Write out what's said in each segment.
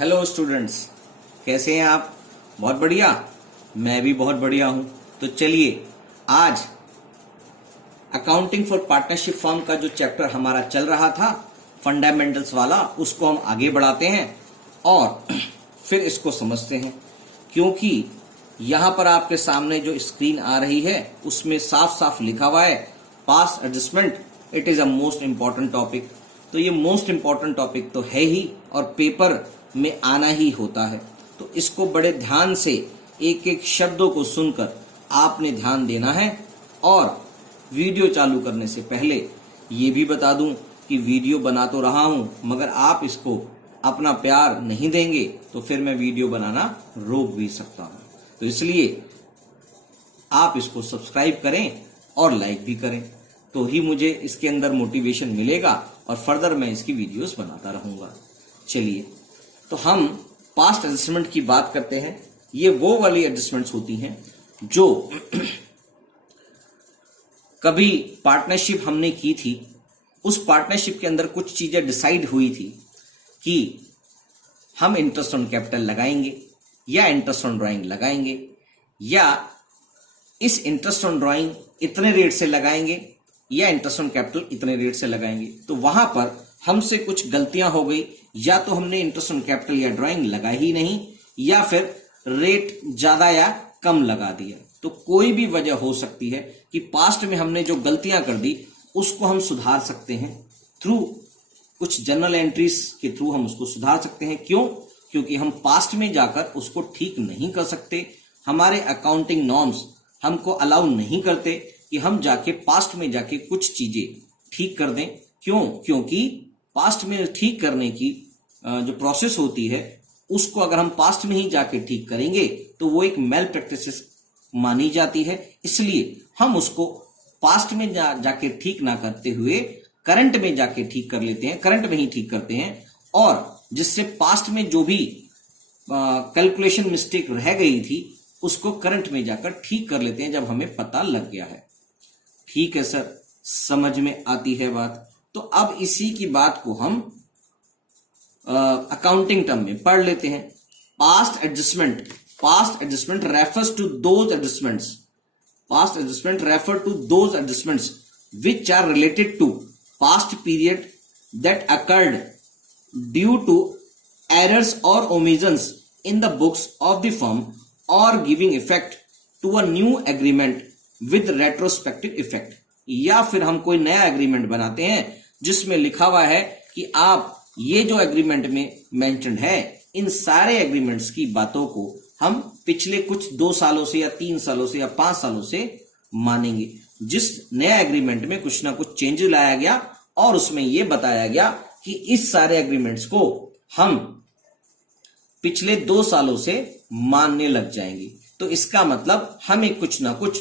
Hello students, कैसे हैं आप? बहुत बढ़िया। मैं भी बहुत बढ़िया हूं। तो चलिए आज अकाउंटिंग फॉर पार्टनरशिप फर्म का जो चैप्टर हमारा चल रहा था फंडामेंटल्स वाला, उसको हम आगे बढ़ाते हैं और फिर इसको समझते हैं। क्योंकि यहां पर आपके सामने जो स्क्रीन आ रही है उसमें साफ साफ लिखा हुआ है past adjustment, it is a most important topic. तो ये मोस्ट इंपॉर्टेंट टॉपिक तो है ही और पेपर में आना ही होता है। तो इसको बड़े ध्यान से एक एक शब्दों को सुनकर आपने ध्यान देना है। और वीडियो चालू करने से पहले ये भी बता दूं कि वीडियो बना तो रहा हूं, मगर आप इसको अपना प्यार नहीं देंगे तो फिर मैं वीडियो बनाना रोक भी सकता हूं। तो इसलिए आप इसको सब्सक्राइब करें और लाइक भी करें, तो ही मुझे इसके अंदर मोटिवेशन मिलेगा और फर्दर मैं इसकी वीडियोस बनाता रहूंगा। चलिए, तो हम पास्ट एडजस्टमेंट की बात करते हैं। ये वो वाली एडजस्टमेंट्स होती हैं जो कभी पार्टनरशिप हमने की थी, उस पार्टनरशिप के अंदर कुछ चीजें डिसाइड हुई थी कि हम इंटरेस्ट ऑन कैपिटल लगाएंगे या इंटरेस्ट ऑन ड्राइंग लगाएंगे, या इस इंटरेस्ट ऑन ड्राइंग इतने रेट से लगाएंगे या इंटरेस्ट ऑन कैपिटल इतने रेट से लगाएंगे। तो वहां पर हमसे कुछ गलतियां हो गई, या तो हमने इंटरेस्ट ऑन कैपिटल या ड्राइंग लगाई ही नहीं, या फिर रेट ज्यादा या कम लगा दिया। तो कोई भी वजह हो सकती है कि पास्ट में हमने जो गलतियां कर दी उसको हम सुधार सकते हैं थ्रू कुछ जर्नल एंट्रीज के थ्रू हम उसको सुधार सकते हैं। क्यों? क्योंकि हम पास्ट में जाकर उसको ठीक नहीं कर सकते। हमारे अकाउंटिंग नॉर्म्स हमको अलाउ नहीं करते कि हम जाके पास्ट में जाके कुछ चीजें ठीक कर दें। क्यों? क्योंकि पास्ट में ठीक करने की जो प्रोसेस होती है उसको अगर हम पास्ट में ही जाके ठीक करेंगे तो वो एक मेल प्रैक्टिस मानी जाती है। इसलिए हम उसको पास्ट में जाके ठीक ना करते हुए करंट में जाके ठीक कर लेते हैं, करंट में ही ठीक करते हैं, और जिससे पास्ट में जो भी कैलकुलेशन मिस्टेक रह गई थी उसको करंट में जाकर ठीक कर लेते हैं जब हमें पता लग गया है। ठीक है सर, समझ में आती है बात। तो अब इसी की बात को हम अकाउंटिंग टर्म में पढ़ लेते हैं। Past adjustment refers to those adjustments, past adjustment refer to those adjustments which are related to past period that occurred due to errors or omissions in the books of the firm or giving effect to a new agreement with retrospective effect। या फिर हम कोई नया agreement बनाते हैं जिसमें लिखा हुआ है कि आप ये जो एग्रीमेंट में मेंशन है इन सारे एग्रीमेंट्स की बातों को हम पिछले कुछ 2 सालों से या 3 सालों से या 5 सालों से मानेंगे। जिस नया एग्रीमेंट में कुछ ना कुछ चेंज लाया गया और उसमें यह बताया गया कि इस सारे एग्रीमेंट्स को हम पिछले 2 सालों से मानने लग जाएंगे। तो इसका मतलब हमें कुछ ना कुछ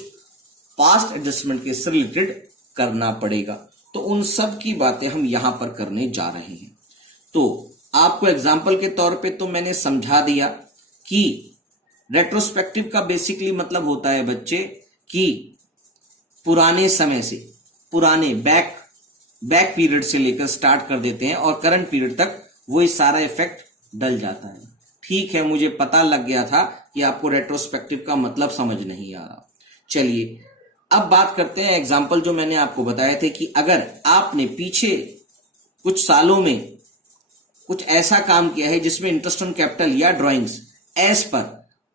पास्ट एडजस्टमेंट के से रिलेटेड करना पड़ेगा। तो उन सब की बातें हम यहां पर करने जा रहे हैं। तो आपको एग्जाम्पल के तौर पे तो मैंने समझा दिया कि रेट्रोस्पेक्टिव का बेसिकली मतलब होता है बच्चे कि पुराने समय से, पुराने बैक पीरियड से लेकर स्टार्ट कर देते हैं और करंट पीरियड तक वही सारा इफेक्ट डल जाता है। ठीक है, मुझे पता लग गया था कि आपको रेट्रोस्पेक्टिव का मतलब समझ नहीं आ रहा। चलिए अब बात करते हैं एग्जाम्पल जो मैंने आपको बताए थे कि अगर आपने पीछे कुछ सालों में कुछ ऐसा काम किया है जिसमें इंटरेस्ट ऑन कैपिटल या ड्राइंग्स एज पर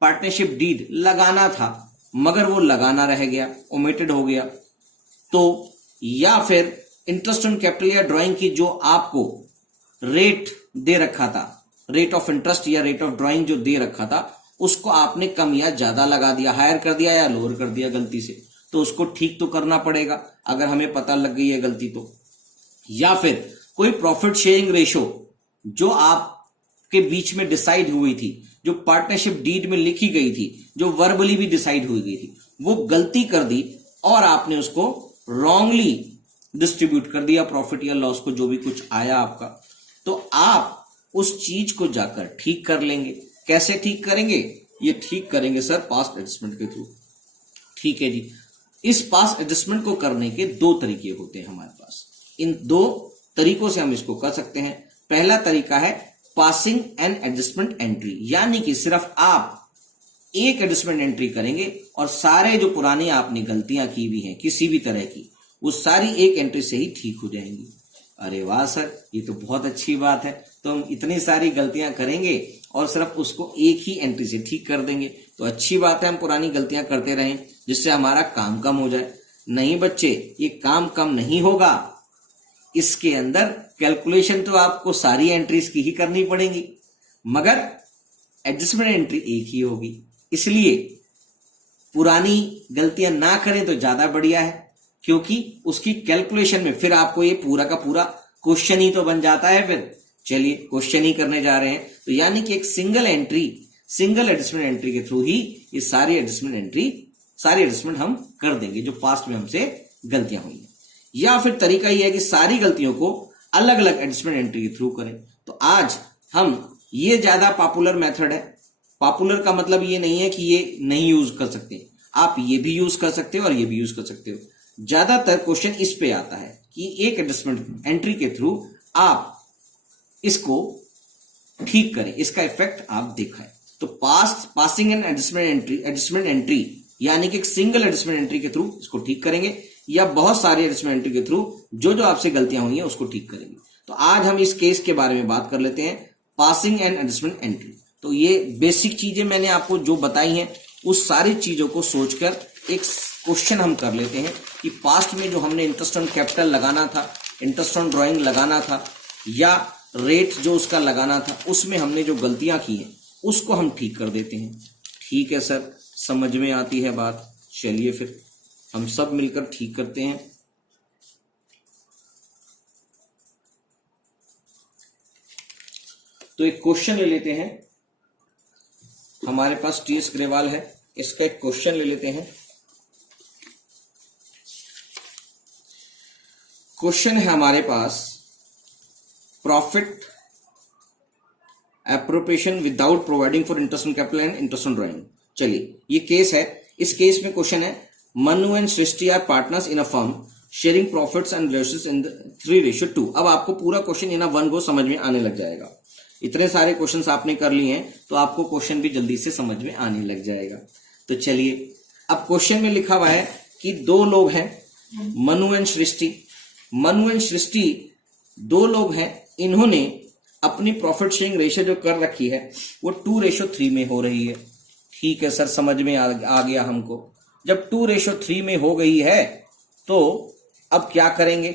पार्टनरशिप डीड लगाना था मगर वो लगाना रह गया, ओमिटेड हो गया, तो या फिर इंटरेस्ट ऑन कैपिटल या ड्राइंग की जो आपको रेट दे रखा था, रेट ऑफ इंटरेस्ट या रेट ऑफ ड्राइंग जो दे रखा था उसको आपने कम या ज्यादा लगा दिया, हायर कर दिया या लोअर कर दिया गलती से, तो उसको ठीक तो करना पड़ेगा अगर हमें पता लग गई है गलती तो। या फिर कोई प्रॉफिट शेयरिंग रेशो जो आपके बीच में डिसाइड हुई थी, जो पार्टनरशिप डीड में लिखी गई थी, जो वर्बली भी डिसाइड हुई गई थी, वो गलती कर दी और आपने उसको रॉन्गली डिस्ट्रीब्यूट कर दिया प्रॉफिट या लॉस को, जो भी कुछ आया आपका, तो आप उस चीज को जाकर ठीक कर लेंगे। कैसे ठीक करेंगे? ये ठीक करेंगे सर पास्ट एडजस्टमेंट के थ्रू। ठीक है जी। इस पास्ट एडजस्टमेंट को करने के 2 तरीके होते हैं हमारे पास। इन 2 तरीकों से हम इसको कर सकते हैं। पहला तरीका है पासिंग एन एडजस्टमेंट एंट्री, यानी कि सिर्फ आप एक एडजस्टमेंट एंट्री करेंगे और सारे जो पुरानी आपने गलतियां की हुई हैं किसी भी तरह की, वो सारी एक एंट्री से ही ठीक हो जाएंगी। अरे वाह सर, ये तो बहुत अच्छी बात है। तो हम इतनी सारी गलतियां करेंगे और सिर्फ उसको एक ही एंट्री से ठीक कर देंगे, तो अच्छी बात है हम पुरानी गलतियां करते रहें जिससे हमारा काम कम हो जाए। नहीं बच्चे, ये काम कम नहीं होगा, इसके अंदर कैलकुलेशन तो आपको सारी एंट्रीज की ही करनी पड़ेगी, मगर एडजस्टमेंट एंट्री एक ही होगी। इसलिए पुरानी गलतियां ना करें तो ज्यादा बढ़िया है, क्योंकि उसकी कैलकुलेशन में फिर आपको ये पूरा का पूरा क्वेश्चन ही तो बन जाता है। फिर चलिए क्वेश्चन ही करने जा रहे हैं। तो यानी कि एक सिंगल एडजस्टमेंट एंट्री के थ्रू ही ये सारी एडजस्टमेंट हम कर देंगे जो पास्ट में हमसे गलतियां हुई हैं। या फिर तरीका ये है कि सारी गलतियों को अलग अलग एडजस्टमेंट एंट्री के थ्रू करें। तो आज हम, ये ज्यादा पॉपुलर मेथड है। पॉपुलर का मतलब ये नहीं है कि ये नहीं यूज कर सकते, आप ये भी यूज कर सकते हो और ये भी यूज कर सकते हो। ज्यादातर क्वेश्चन इस पे आता है कि एक एडजस्टमेंट एंट्री के थ्रू आप इसको ठीक करें, इसका इफेक्ट आप दिखाएं। तो पासिंग एंड एडजस्टमेंट एंट्री यानी कि एक सिंगल एडजस्टमेंट एंट्री के थ्रू इसको ठीक करेंगे, या बहुत सारी एडजस्टमेंट एंट्री के थ्रू जो आपसे गलतियां हुई हैं उसको ठीक करेंगे। तो आज हम इस केस के बारे में बात कर लेते हैं, पासिंग एंड एडजस्टमेंट एंट्री। तो ये बेसिक चीजें मैंने आपको जो बताई हैं, उस सारी चीजों को सोचकर एक क्वेश्चन हम कर लेते हैं कि पास्ट में जो हमने इंटरेस्ट ऑन कैपिटल लगाना था, इंटरेस्ट ऑन ड्राइंग लगाना था, या रेट जो उसका लगाना था, उसमें हमने जो गलतियां की हैं उसको हम ठीक कर देते हैं। ठीक है सर, समझ में आती है बात। चलिए फिर हम सब मिलकर ठीक करते हैं। तो एक क्वेश्चन ले लेते हैं, हमारे पास टीएस ग्रेवाल है, इसका एक क्वेश्चन ले लेते हैं। क्वेश्चन है हमारे पास, profit appropriation without providing for interest on capital and interest on drawing. चलिए ये केस है। इस केस में क्वेश्चन है, Manu and Srishti are partners in a firm sharing profits and losses in 3:2। अब आपको पूरा क्वेश्चन इन वन गो समझ में आने लग जाएगा। इतने सारे क्वेश्चंस आपने कर लिए हैं तो आपको क्वेश्चन भी जल्दी से समझ में आने लग जाएगा। तो चलिए, अब क्वेश्चन में लिखा हुआ है कि दो लोग हैं, मनु एंड सृष्टि। मनु एंड सृष्टि दो लोग हैं, इन्होंने अपनी प्रॉफिट शेयरिंग रेशियो जो कर रखी है वो 2:3 में हो रही है। ठीक है सर, समझ में आ गया हमको। जब 2:3 में हो गई है तो अब क्या करेंगे?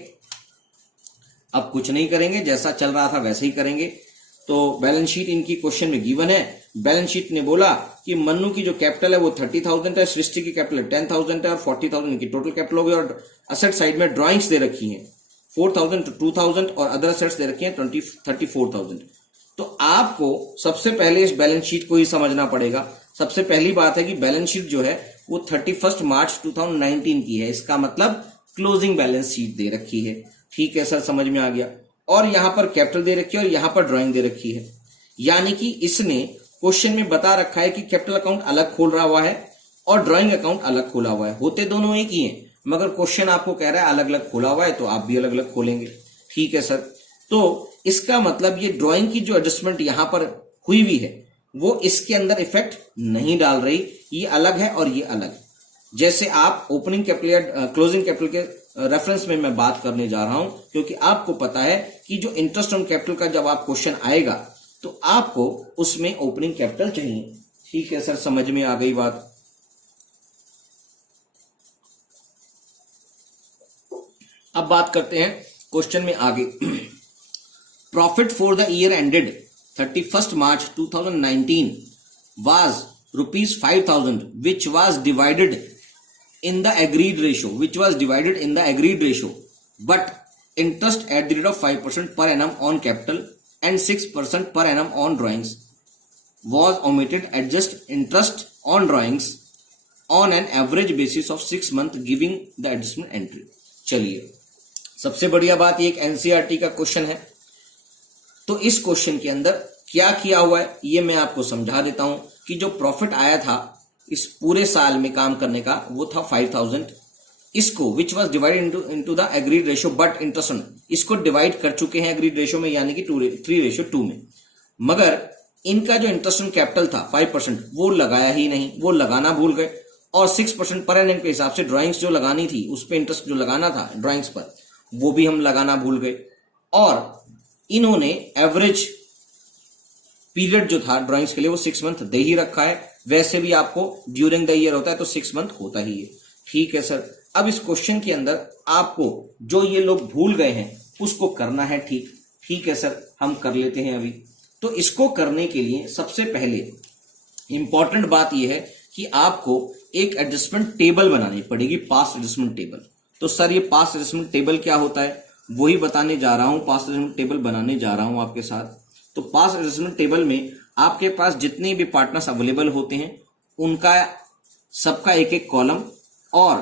अब कुछ नहीं करेंगे, जैसा चल रहा था वैसे ही करेंगे। तो बैलेंस शीट इनकी क्वेश्चन में गिवन है। बैलेंस शीट ने बोला कि मन्नू की जो कैपिटल है वो 30,000 है, सृष्टि की कैपिटल 10,000 है और 40,000 की टोटल कैपिटल हो गई। और असेट साइड में ड्राइंग्स दे रखी हैं 4,000 to 2,000 और अदर असेट्स दे रखी हैं 34,000। तो आपको सबसे पहले इस बैलेंस शीट को ही समझना पड़ेगा। सबसे पहली बात है कि बैलेंस शीट जो है वो 31 मार्च 2019 की है, इसका मतलब क्लोजिंग बैलेंस शीट दे रखी है। ठीक है सर, समझ में आ गया। और यहां पर कैपिटल दे रखी है और यहां पर ड्राइंग दे रखी है, यानी कि इसने क्वेश्चन में बता रखा है कि कैपिटल अकाउंट अलग खोल रहा हुआ है और ड्राइंग अकाउंट अलग खोला हुआ है। होते दोनों एक ही हैं, मगर क्वेश्चन आपको कह रहा है अलग अलग खोला हुआ है, तो आप भी अलग अलग खोलेंगे। ठीक है सर, तो इसका मतलब ये ड्राइंग की जो एडजस्टमेंट यहां पर हुई हुई है वो इसके अंदर इफेक्ट नहीं डाल रही, ये अलग है और ये अलग। जैसे आप ओपनिंग कैपिटल या क्लोजिंग कैपिटल के रेफरेंस में मैं बात करने जा रहा हूं, क्योंकि आपको पता है कि जो इंटरेस्ट ऑन कैपिटल का जब आप क्वेश्चन आएगा तो आपको उसमें ओपनिंग कैपिटल चाहिए। ठीक है सर, समझ में आ गई बात। अब बात करते हैं क्वेश्चन में आगे। Profit for the year ended 31 March 2019 was ₹5,000 which was divided in the agreed ratio, but interest at the rate of 5% per annum on capital and 6% per annum on drawings was omitted. Adjust interest on drawings on an average basis of 6 months giving the adjustment entry। चलिए, सबसे बढ़िया बात, ये एक NCERT का question है। तो इस क्वेश्चन के अंदर क्या किया हुआ है ये मैं आपको समझा देता हूं कि जो प्रॉफिट आया था इस पूरे साल में काम करने का वो था 5,000। इसको which was divided into the agreed ratio but interest, इसको डिवाइड कर चुके हैं एग्रीड रेशियो में, यानी कि 3:2 में। मगर इनका जो इंटरेस्ट ऑन कैपिटल था 5% वो लगाया ही नहीं, वो लगाना भूल गए। और 6% पर एनम के हिसाब से ड्राइंग्स जो लगानी थी, उस पर इंटरेस्ट जो लगाना था ड्राइंग्स पर, वो भी हम लगाना भूल गए। और इन्होंने एवरेज पीरियड जो था ड्राइंग्स के लिए वो 6 मंथ दे ही रखा है। वैसे भी आपको ड्यूरिंग द ईयर होता है तो 6 मंथ होता ही है। ठीक है सर, अब इस क्वेश्चन के अंदर आपको जो ये लोग भूल गए हैं उसको करना है। ठीक है सर, हम कर लेते हैं अभी। तो इसको करने के लिए सबसे पहले इंपॉर्टेंट बात यह है कि आपको एक एडजस्टमेंट टेबल बनानी पड़ेगी, पास्ट एडजस्टमेंट टेबल। तो सर ये पास्ट एडजस्टमेंट टेबल क्या होता है वही बताने जा रहा हूं, पास्ट एडजस्टमेंट टेबल बनाने जा रहा हूं आपके साथ। तो पास्ट एडजस्टमेंट टेबल में आपके पास जितने भी पार्टनर्स अवेलेबल होते हैं उनका सबका एक एक कॉलम और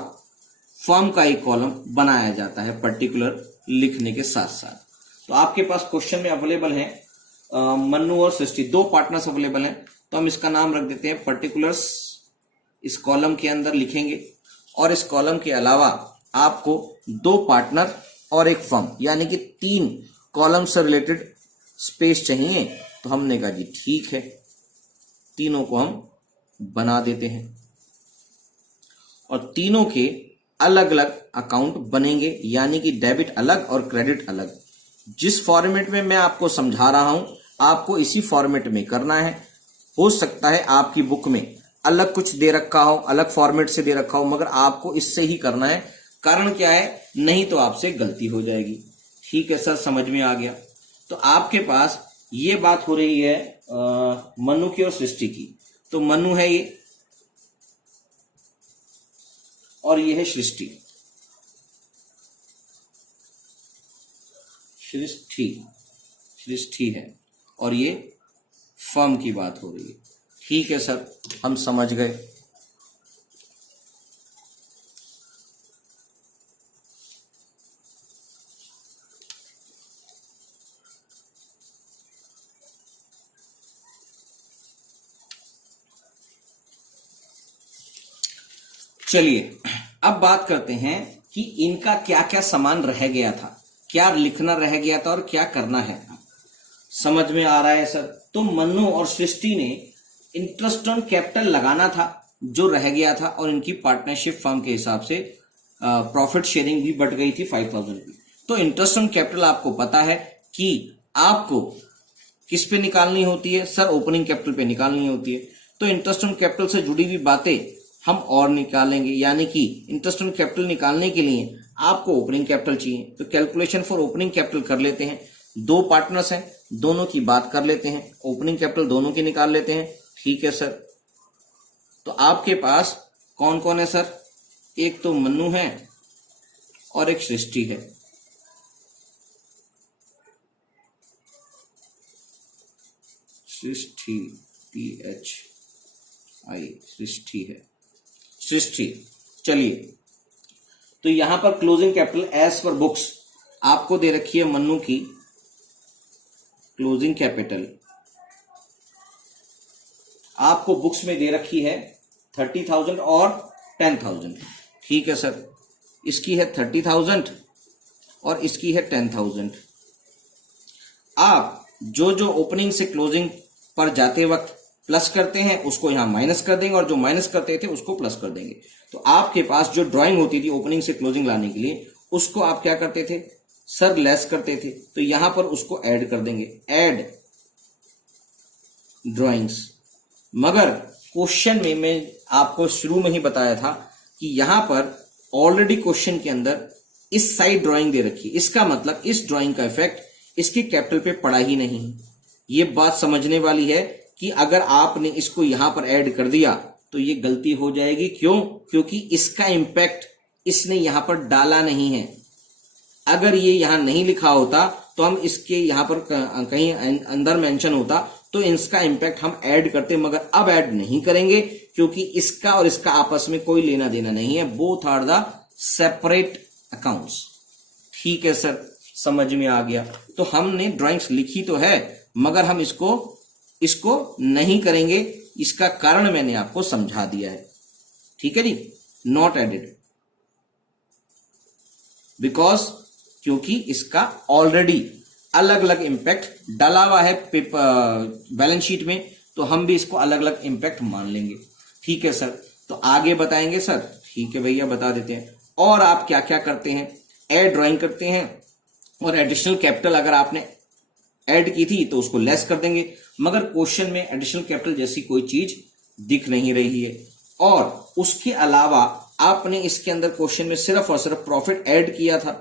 फर्म का एक कॉलम बनाया जाता है पर्टिकुलर लिखने के साथ साथ। तो आपके पास क्वेश्चन में अवेलेबल है मन्नू और सृष्टि, 2 पार्टनर्स अवेलेबल हैं। तो हम इसका नाम रख देते हैं पर्टिकुलर्स, इस कॉलम के अंदर लिखेंगे। और इस कॉलम के अलावा आपको 2 पार्टनर और एक फर्म, यानी कि 3 कॉलम से रिलेटेड स्पेस चाहिए। तो हमने कहा जी ठीक है, तीनों को हम बना देते हैं और तीनों के अलग अलग अकाउंट बनेंगे, यानी कि डेबिट अलग और क्रेडिट अलग। जिस फॉर्मेट में मैं आपको समझा रहा हूं आपको इसी फॉर्मेट में करना है। हो सकता है आपकी बुक में अलग कुछ दे रखा हो, अलग फॉर्मेट से दे रखा हो, मगर आपको इससे ही करना है। कारण क्या है, नहीं तो आपसे गलती हो जाएगी। ठीक है सर, समझ में आ गया। तो आपके पास ये बात हो रही है मनु की और सृष्टि की। तो मनु है ये और ये है सृष्टि। सृष्टि है और ये फर्म की बात हो रही है। ठीक है सर, हम समझ गए। चलिए अब बात करते हैं कि इनका क्या क्या सामान रह गया था, क्या लिखना रह गया था और क्या करना है। समझ में आ रहा है सर? तो मन्नू और सृष्टि ने इंटरेस्ट ऑन कैपिटल लगाना था जो रह गया था, और इनकी पार्टनरशिप फर्म के हिसाब से प्रॉफिट शेयरिंग भी बढ़ गई थी 5000 की। तो इंटरेस्ट ऑन कैपिटल आपको पता है कि आपको किस पे निकालनी होती है सर? ओपनिंग कैपिटल पे निकालनी होती है। तो इंटरेस्ट ऑन कैपिटल से जुड़ी हुई बातें हम और निकालेंगे, यानी कि इंटरेस्ट ऑन कैपिटल निकालने के लिए आपको ओपनिंग कैपिटल चाहिए। तो कैलकुलेशन फॉर ओपनिंग कैपिटल कर लेते हैं। 2 पार्टनर्स हैं, दोनों की बात कर लेते हैं, ओपनिंग कैपिटल दोनों की निकाल लेते हैं। ठीक है सर, तो आपके पास कौन कौन है सर? एक तो मन्नू है और एक सृष्टि है। सृष्टि, PHI, सृष्टि है, सृष्टि। चलिए, तो यहां पर closing capital as per books आपको दे रखी है मन्नू की क्लोजिंग कैपिटल आपको बुक्स में दे रखी है 30,000 और 10,000। ठीक है सर, इसकी है 30,000 और इसकी है 10,000। आप जो जो ओपनिंग से क्लोजिंग पर जाते वक्त प्लस करते हैं उसको यहां माइनस कर देंगे, और जो माइनस करते थे उसको प्लस कर देंगे। तो आपके पास जो ड्राइंग होती थी ओपनिंग से क्लोजिंग लाने के लिए, उसको आप क्या करते थे सर? लेस करते थे। तो यहां पर उसको ऐड कर देंगे, ऐड ड्राइंग्स। मगर क्वेश्चन में मैं आपको शुरू में ही बताया था कि यहां पर ऑलरेडी क्वेश्चन के अंदर इस साइड ड्राइंग दे रखी है। इसका मतलब इस ड्राइंग का इफेक्ट इसके कैपिटल पे पड़ा ही नहीं है। ये बात समझने वाली है कि अगर आपने इसको यहां पर ऐड कर दिया तो ये गलती हो जाएगी। क्यों? क्योंकि इसका इंपैक्ट इसने यहां पर डाला नहीं है। अगर ये यहां नहीं लिखा होता तो हम इसके यहां पर कहीं अंदर मेंशन होता तो इसका इंपैक्ट हम ऐड करते, मगर अब ऐड नहीं करेंगे क्योंकि इसका और इसका आपस में कोई लेना देना नहीं है। Both are the separate accounts. ठीक है सर, समझ में आ गया। तो हमने ड्राइंग्स लिखी तो है मगर हम इसको नहीं करेंगे। इसका कारण मैंने आपको समझा दिया है। ठीक है जी, नॉट एडेड बिकॉज क्योंकि इसका ऑलरेडी अलग अलग इम्पैक्ट डाला हुआ है बैलेंस शीट में, तो हम भी इसको अलग अलग इम्पैक्ट मान लेंगे। ठीक है सर, तो आगे बताएंगे सर। ठीक है भैया, बता देते हैं। और आप क्या क्या करते हैं, ऐड ड्राइंग करते हैं, और एडिशनल कैपिटल अगर आपने ऐड की थी तो उसको लेस कर देंगे, मगर क्वेश्चन में एडिशनल कैपिटल जैसी कोई चीज दिख नहीं रही है। और उसके अलावा आपने इसके अंदर क्वेश्चन में सिर्फ और सिर्फ प्रॉफिट ऐड किया था।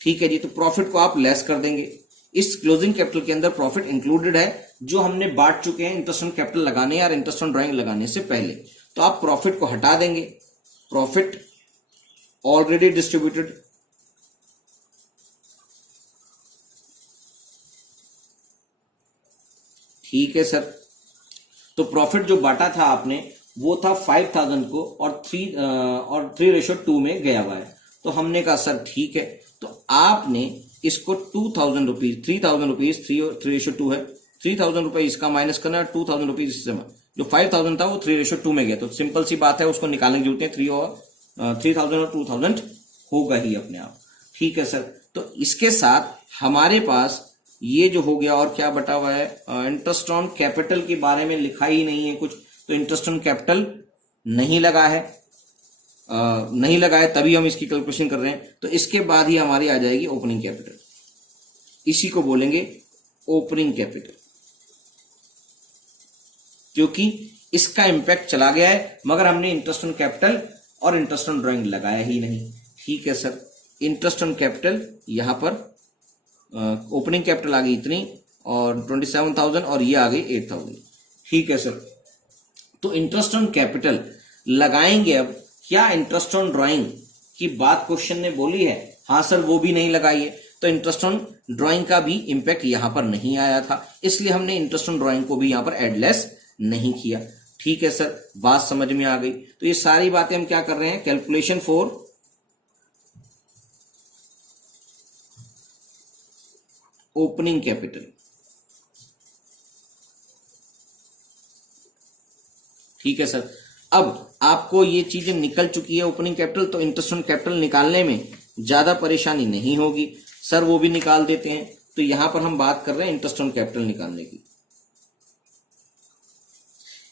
ठीक है जी, तो प्रॉफिट को आप लेस कर देंगे। इस क्लोजिंग कैपिटल के अंदर प्रॉफिट इंक्लूडेड है जो हमने बांट चुके हैं इंटरेस्ट ऑन कैपिटल लगाने या इंटरेस्ट ऑन ड्राइंग लगाने से पहले, तो आप प्रॉफिट को हटा देंगे। प्रॉफिट ऑलरेडी डिस्ट्रीब्यूटेड, ठीक है सर। तो प्रॉफिट जो बांटा था आपने वो था 5000 को, और 3:2 में गया हुआ है। तो हमने कहा सर ठीक है, तो आपने इसको 2000 रुपीज, 3000 रुपीज, 3:2 है, 3000 रुपये इसका माइनस करना, 2000 रुपीज इससे, जो 5000 था वो 3:2 में गया, तो सिंपल सी बात है, उसको निकालने की जरूरत है। 3000 और 2000 होगा ही अपने आप। ठीक है सर, तो इसके साथ हमारे पास ये जो हो गया, और क्या बटा हुआ है, इंटरेस्ट ऑन कैपिटल के बारे में लिखा ही नहीं है कुछ, तो इंटरेस्ट ऑन कैपिटल नहीं लगा है, नहीं लगा है, तभी हम इसकी कैलकुलेशन कर रहे हैं। तो इसके बाद ही हमारी आ जाएगी ओपनिंग कैपिटल, इसी को बोलेंगे ओपनिंग कैपिटल, क्योंकि इसका इंपैक्ट चला गया है, मगर हमने इंटरेस्ट ऑन कैपिटल और इंटरेस्ट ऑन ड्राइंग लगाया ही नहीं। ठीक है सर, इंटरेस्ट ऑन कैपिटल यहां पर ओपनिंग कैपिटल आ गई इतनी, और 27,000, और ये आ गई 8,000। ठीक है सर, तो इंटरेस्ट ऑन कैपिटल लगाएंगे। अब क्या इंटरेस्ट ऑन ड्राइंग की बात क्वेश्चन ने बोली है? हाँ सर, वो भी नहीं लगाई है, तो इंटरेस्ट ऑन ड्राइंग का भी इंपैक्ट यहां पर नहीं आया था, इसलिए हमने इंटरेस्ट ऑन ड्राइंग को भी यहां पर एडलेस नहीं किया। ठीक है सर, बात समझ में आ गई। तो ये सारी बातें हम क्या कर रहे हैं, कैलकुलेशन फॉर ओपनिंग कैपिटल। ठीक है सर, अब आपको ये चीजें निकल चुकी है ओपनिंग कैपिटल, तो इंटरेस्ट ऑन कैपिटल निकालने में ज्यादा परेशानी नहीं होगी। सर वो भी निकाल देते हैं। तो यहां पर हम बात कर रहे हैं इंटरेस्ट ऑन कैपिटल निकालने की।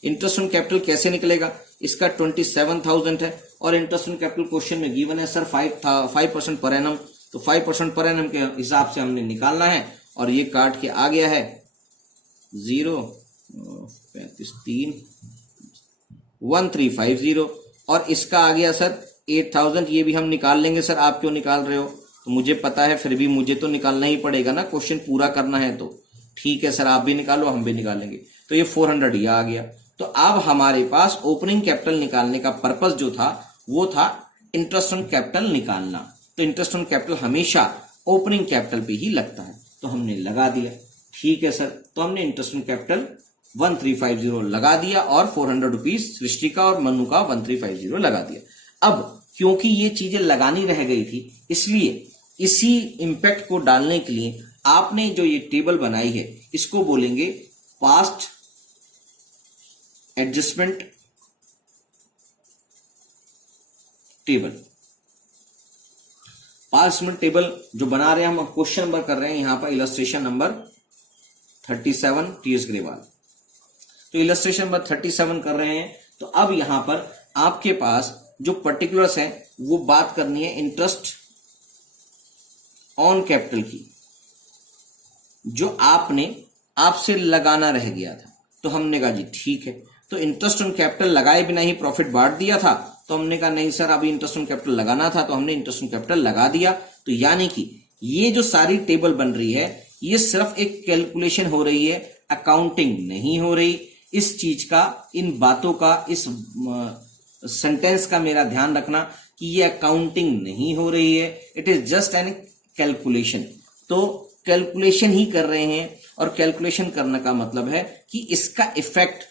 इंटरेस्ट ऑन कैपिटल कैसे निकलेगा, इसका 27,000 है, और इंटरेस्ट ऑन कैपिटल क्वेश्चन में गिवन है सर 5% पर एनम, तो 5% पर एनम के हिसाब से हमने निकालना है, और ये काट के आ गया है 0.1350, और इसका आ गया सर 8,000। ये भी हम निकाल लेंगे सर, आप क्यों निकाल रहे हो, तो मुझे पता है, फिर भी मुझे तो निकालना ही पड़ेगा ना, क्वेश्चन पूरा करना है तो। ठीक है सर, आप भी निकालो, हम भी निकालेंगे। तो ये 400 ये आ गया। तो अब हमारे पास ओपनिंग कैपिटल निकालने का पर्पस जो था वो था इंटरेस्ट ऑन कैपिटल निकालना। तो इंटरेस्ट ऑन कैपिटल हमेशा ओपनिंग कैपिटल पे ही लगता है, तो हमने लगा दिया। ठीक है सर, तो हमने इंटरेस्ट ऑन कैपिटल 1350 लगा दिया, और 400 रुपीज सृष्टि का और मनु का 1350 लगा दिया। अब क्योंकि ये चीजें लगानी रह गई थी, इसलिए इसी इंपैक्ट को डालने के लिए आपने जो ये टेबल बनाई है इसको बोलेंगे past adjustment table. Past adjustment table जो बना रहे हैं हम, क्वेश्चन नंबर कर रहे हैं यहां पर इलस्ट्रेशन नंबर 37 टीएस ग्रेवाल। तो इलस्ट्रेशन नंबर 37 कर रहे हैं। तो अब यहां पर आपके पास जो पर्टिकुलर्स हैं वो बात करनी है इंटरेस्ट ऑन कैपिटल की, जो आपसे लगाना रह गया था। तो हमने कहा जी ठीक है, तो इंटरेस्ट ऑन कैपिटल लगाए बिना ही प्रॉफिट बांट दिया था, तो हमने कहा नहीं सर, अभी इंटरेस्ट ऑन कैपिटल लगाना था, तो हमने इंटरेस्ट ऑन कैपिटल लगा दिया। तो यानी कि ये जो सारी टेबल बन रही है ये सिर्फ एक कैलकुलेशन हो रही है, अकाउंटिंग नहीं हो रही। इस चीज का, इन बातों का, इस सेंटेंस का मेरा ध्यान रखना कि ये अकाउंटिंग नहीं हो रही है, it is just an calculation. तो कैलकुलेशन ही कर रहे हैं, और कैलकुलेशन करने का मतलब है कि इसका इफेक्ट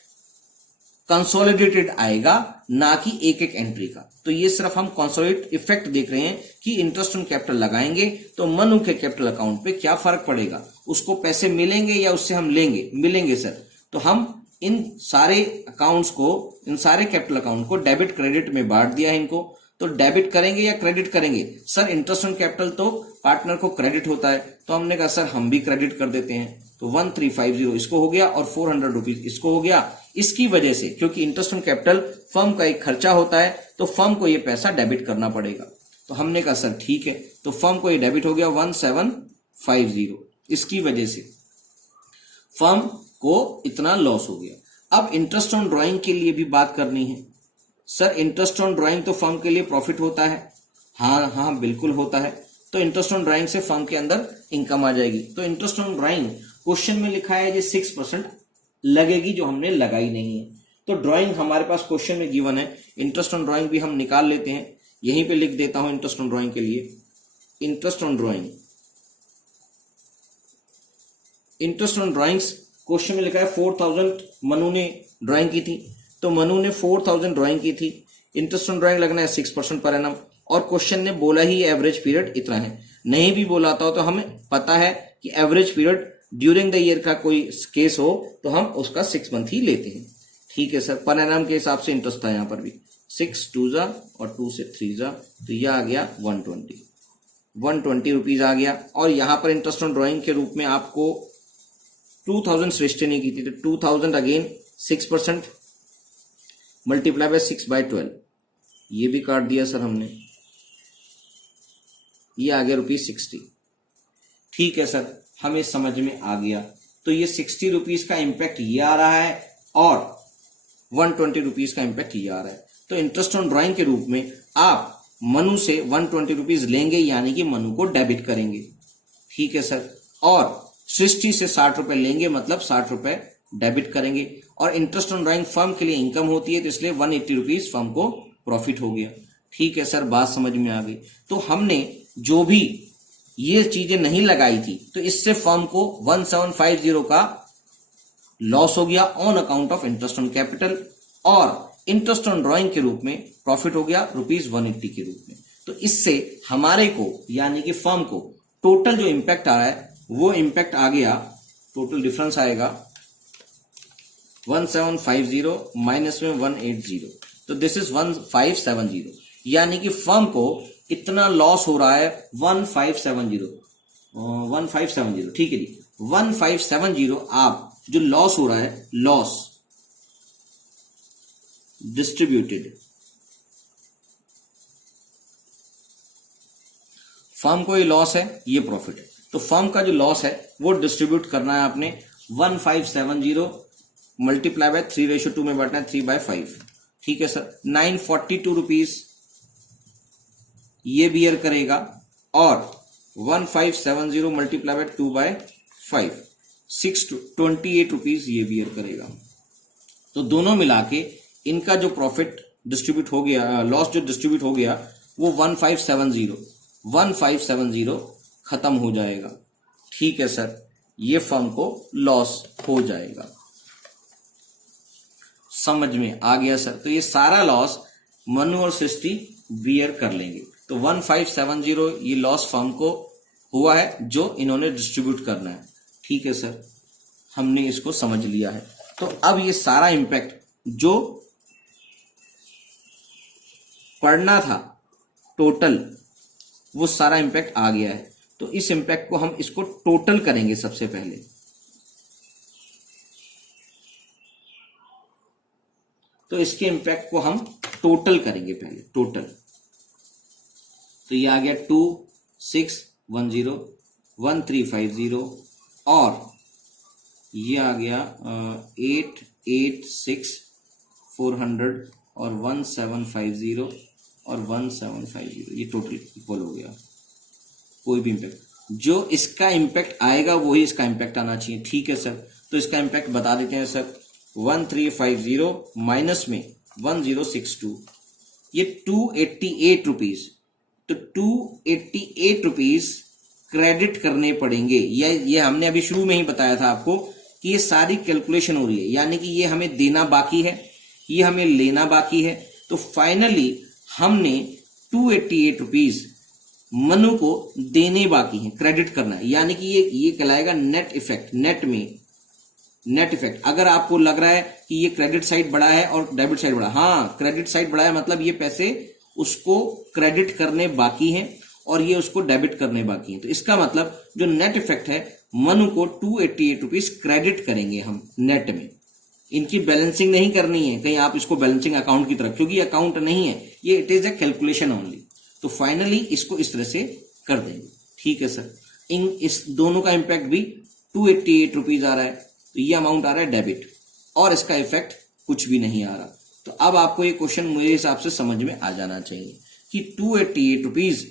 कंसोलिडेटेड आएगा, ना कि एक एक एंट्री का। तो ये सिर्फ हम कंसोलिडेट इफेक्ट देख रहे हैं कि इंटरेस्ट ऑन कैपिटल लगाएंगे तो मनु के कैपिटल अकाउंट पे क्या फर्क पड़ेगा, उसको पैसे मिलेंगे या उससे हम लेंगे, मिलेंगे सर। तो हम इन सारे अकाउंट्स को, इन सारे कैपिटल अकाउंट को डेबिट क्रेडिट में बांट दिया है इनको। तो डेबिट करेंगे या क्रेडिट करेंगे? सर इंटरेस्ट ऑन कैपिटल तो पार्टनर को क्रेडिट होता है, तो हमने कहा सर हम भी क्रेडिट कर देते हैं। तो 1350 इसको हो गया और 400 रुपीज इसको हो गया। इसकी वजह से क्योंकि इंटरेस्ट ऑन कैपिटल फर्म का एक खर्चा होता है तो फर्म को ये पैसा डेबिट करना पड़ेगा। तो हमने कहा सर ठीक है, तो फर्म को ये डेबिट हो गया 1750। इसकी वजह से फर्म को इतना लॉस हो गया। अब इंटरेस्ट ऑन ड्राइंग के लिए भी बात करनी है। सर इंटरेस्ट ऑन ड्राइंग तो फर्म के लिए प्रॉफिट होता है? हाँ बिल्कुल होता है। तो इंटरेस्ट ऑन ड्राइंग से फर्म के अंदर इनकम आ जाएगी। तो इंटरेस्ट ऑन ड्राइंग क्वेश्चन में लिखा है 6% लगेगी, जो हमने लगाई नहीं है। तो ड्राइंग हमारे पास क्वेश्चन में गिवन है, इंटरेस्ट ऑन ड्राइंग भी हम निकाल लेते हैं। यहीं पे लिख देता हूं इंटरेस्ट ऑन ड्राइंग के लिए। Interest on drawing, interest on drawings question में लिखा है 4000 मनु ने ड्राइंग की थी। तो मनु ने 4000 ड्राइंग की थी। इंटरेस्ट ऑन ड्राइंग लगना है 6% पर एनम, और क्वेश्चन ने बोला ही एवरेज पीरियड इतना है। नहीं भी बोलाता हो तो हमें पता है कि average period during the year का कोई केस हो तो हम उसका 6 मंथ ही लेते हैं। ठीक है सर, पर एनम के हिसाब से इंटरेस्ट था यहाँ पर भी 6 2 जा और 2 से 3 जा, तो यह आ गया 120 रुपीज आ गया। और यहां पर इंटरेस्ट ऑन ड्राइंग के रूप में आपको 2000 सृष्टि नहीं की थी, तो 2000 अगेन 6% मल्टीप्लाई बाय 6/12, ये भी काट दिया सर हमने, ये आ गया ₹60। ठीक है सर, हमें समझ में आ गया। तो ये 60 रुपीज का इंपैक्ट ये आ रहा है और 120 रुपीज का इंपैक्ट ये आ रहा है। तो इंटरेस्ट ऑन ड्राइंग के रूप में आप मनु से 120 रुपीज लेंगे, यानी कि मनु को डेबिट करेंगे। ठीक है सर, और सृष्टि से 60 रुपए लेंगे, मतलब 60 रुपए डेबिट करेंगे। और इंटरेस्ट ऑन ड्राइंग फर्म के लिए इनकम होती है, तो इसलिए 180 रुपीज फर्म को प्रॉफिट हो गया। ठीक है सर, बात समझ में आ गई। तो हमने जो भी ये चीजें नहीं लगाई थी, तो इससे फर्म को 1750 का लॉस हो गया on account of interest on capital, और इंटरेस्ट ऑन ड्राइंग के रूप में प्रॉफिट हो गया ₹180 के रूप में। तो इससे हमारे को यानी कि फर्म को टोटल जो इंपैक्ट आ रहा है वो इंपैक्ट आ गया, टोटल डिफरेंस आएगा 1750 माइनस में 180, तो दिस इज 1570, यानी कि फर्म को इतना लॉस हो रहा है 1570, ठीक है जी, 1570 आप जो लॉस हो रहा है, लॉस डिस्ट्रीब्यूटेड, फर्म को ये लॉस है, ये प्रॉफिट है। तो फर्म का जो लॉस है वो डिस्ट्रीब्यूट करना है आपने 1570 मल्टीप्लाई बाय 3:2 में बांटना है 3/5। ठीक है सर, 942 रुपीज ये बियर करेगा, और 1570 मल्टीप्लाई बाय 2/5 628 रुपीज ये बियर करेगा। तो दोनों मिला के इनका जो प्रॉफिट डिस्ट्रीब्यूट हो गया, लॉस जो डिस्ट्रीब्यूट हो गया वो 1570 खत्म हो जाएगा। ठीक है सर, ये फर्म को लॉस हो जाएगा। समझ में आ गया सर? तो ये सारा लॉस मनु और सृष्टि बियर कर लेंगे। तो 1570 ये लॉस फर्म को हुआ है जो इन्होंने डिस्ट्रीब्यूट करना है। ठीक है सर, हमने इसको समझ लिया है। तो अब ये सारा इंपैक्ट जो पढ़ना था टोटल, वो सारा इंपैक्ट आ गया है। तो इस इंपैक्ट को हम इसको टोटल करेंगे सबसे पहले। तो इसके इंपैक्ट को हम टोटल करेंगे पहले, टोटल। तो ये आ गया 2610 1350, और ये आ गया 886 400 और 1750 और 1750, ये टोटल इक्वल हो गया। कोई भी इंपैक्ट, जो इसका इंपैक्ट आएगा वही इसका इंपैक्ट आना चाहिए। ठीक है सर, तो इसका इंपैक्ट बता देते हैं सर। 1350 माइनस में 1062, ये 288 रुपीज। तो 288 रुपीज क्रेडिट करने पड़ेंगे। ये हमने अभी शुरू में ही बताया था आपको कि ये सारी कैलकुलेशन हो रही है, यानी कि ये हमें देना बाकी है, ये हमें लेना बाकी है। तो फाइनली हमने 288 रुपीज मनु को देने बाकी हैं, क्रेडिट करना है, यानी कि ये कहलाएगा नेट इफेक्ट। नेट में नेट इफेक्ट, अगर आपको लग रहा है कि ये क्रेडिट साइड बड़ा है और डेबिट साइड बड़ा, हाँ क्रेडिट साइड बड़ा है, मतलब ये पैसे उसको क्रेडिट करने बाकी हैं और ये उसको डेबिट करने बाकी हैं। तो इसका मतलब जो नेट इफेक्ट है, मनु को 288 रुपीज क्रेडिट करेंगे हम नेट में। इनकी बैलेंसिंग नहीं करनी है कहीं आप इसको बैलेंसिंग अकाउंट की तरफ, क्योंकि अकाउंट नहीं है ये, it is a calculation only. तो फाइनली इसको इस तरह से कर देंगे। ठीक है सर, इस दोनों का इंपैक्ट भी 288 रुपीज आ रहा है, तो ये अमाउंट आ रहा है डेबिट और इसका इफेक्ट कुछ भी नहीं आ रहा। तो अब आपको ये क्वेश्चन मेरे हिसाब से समझ में आ जाना चाहिए कि 288 रुपीज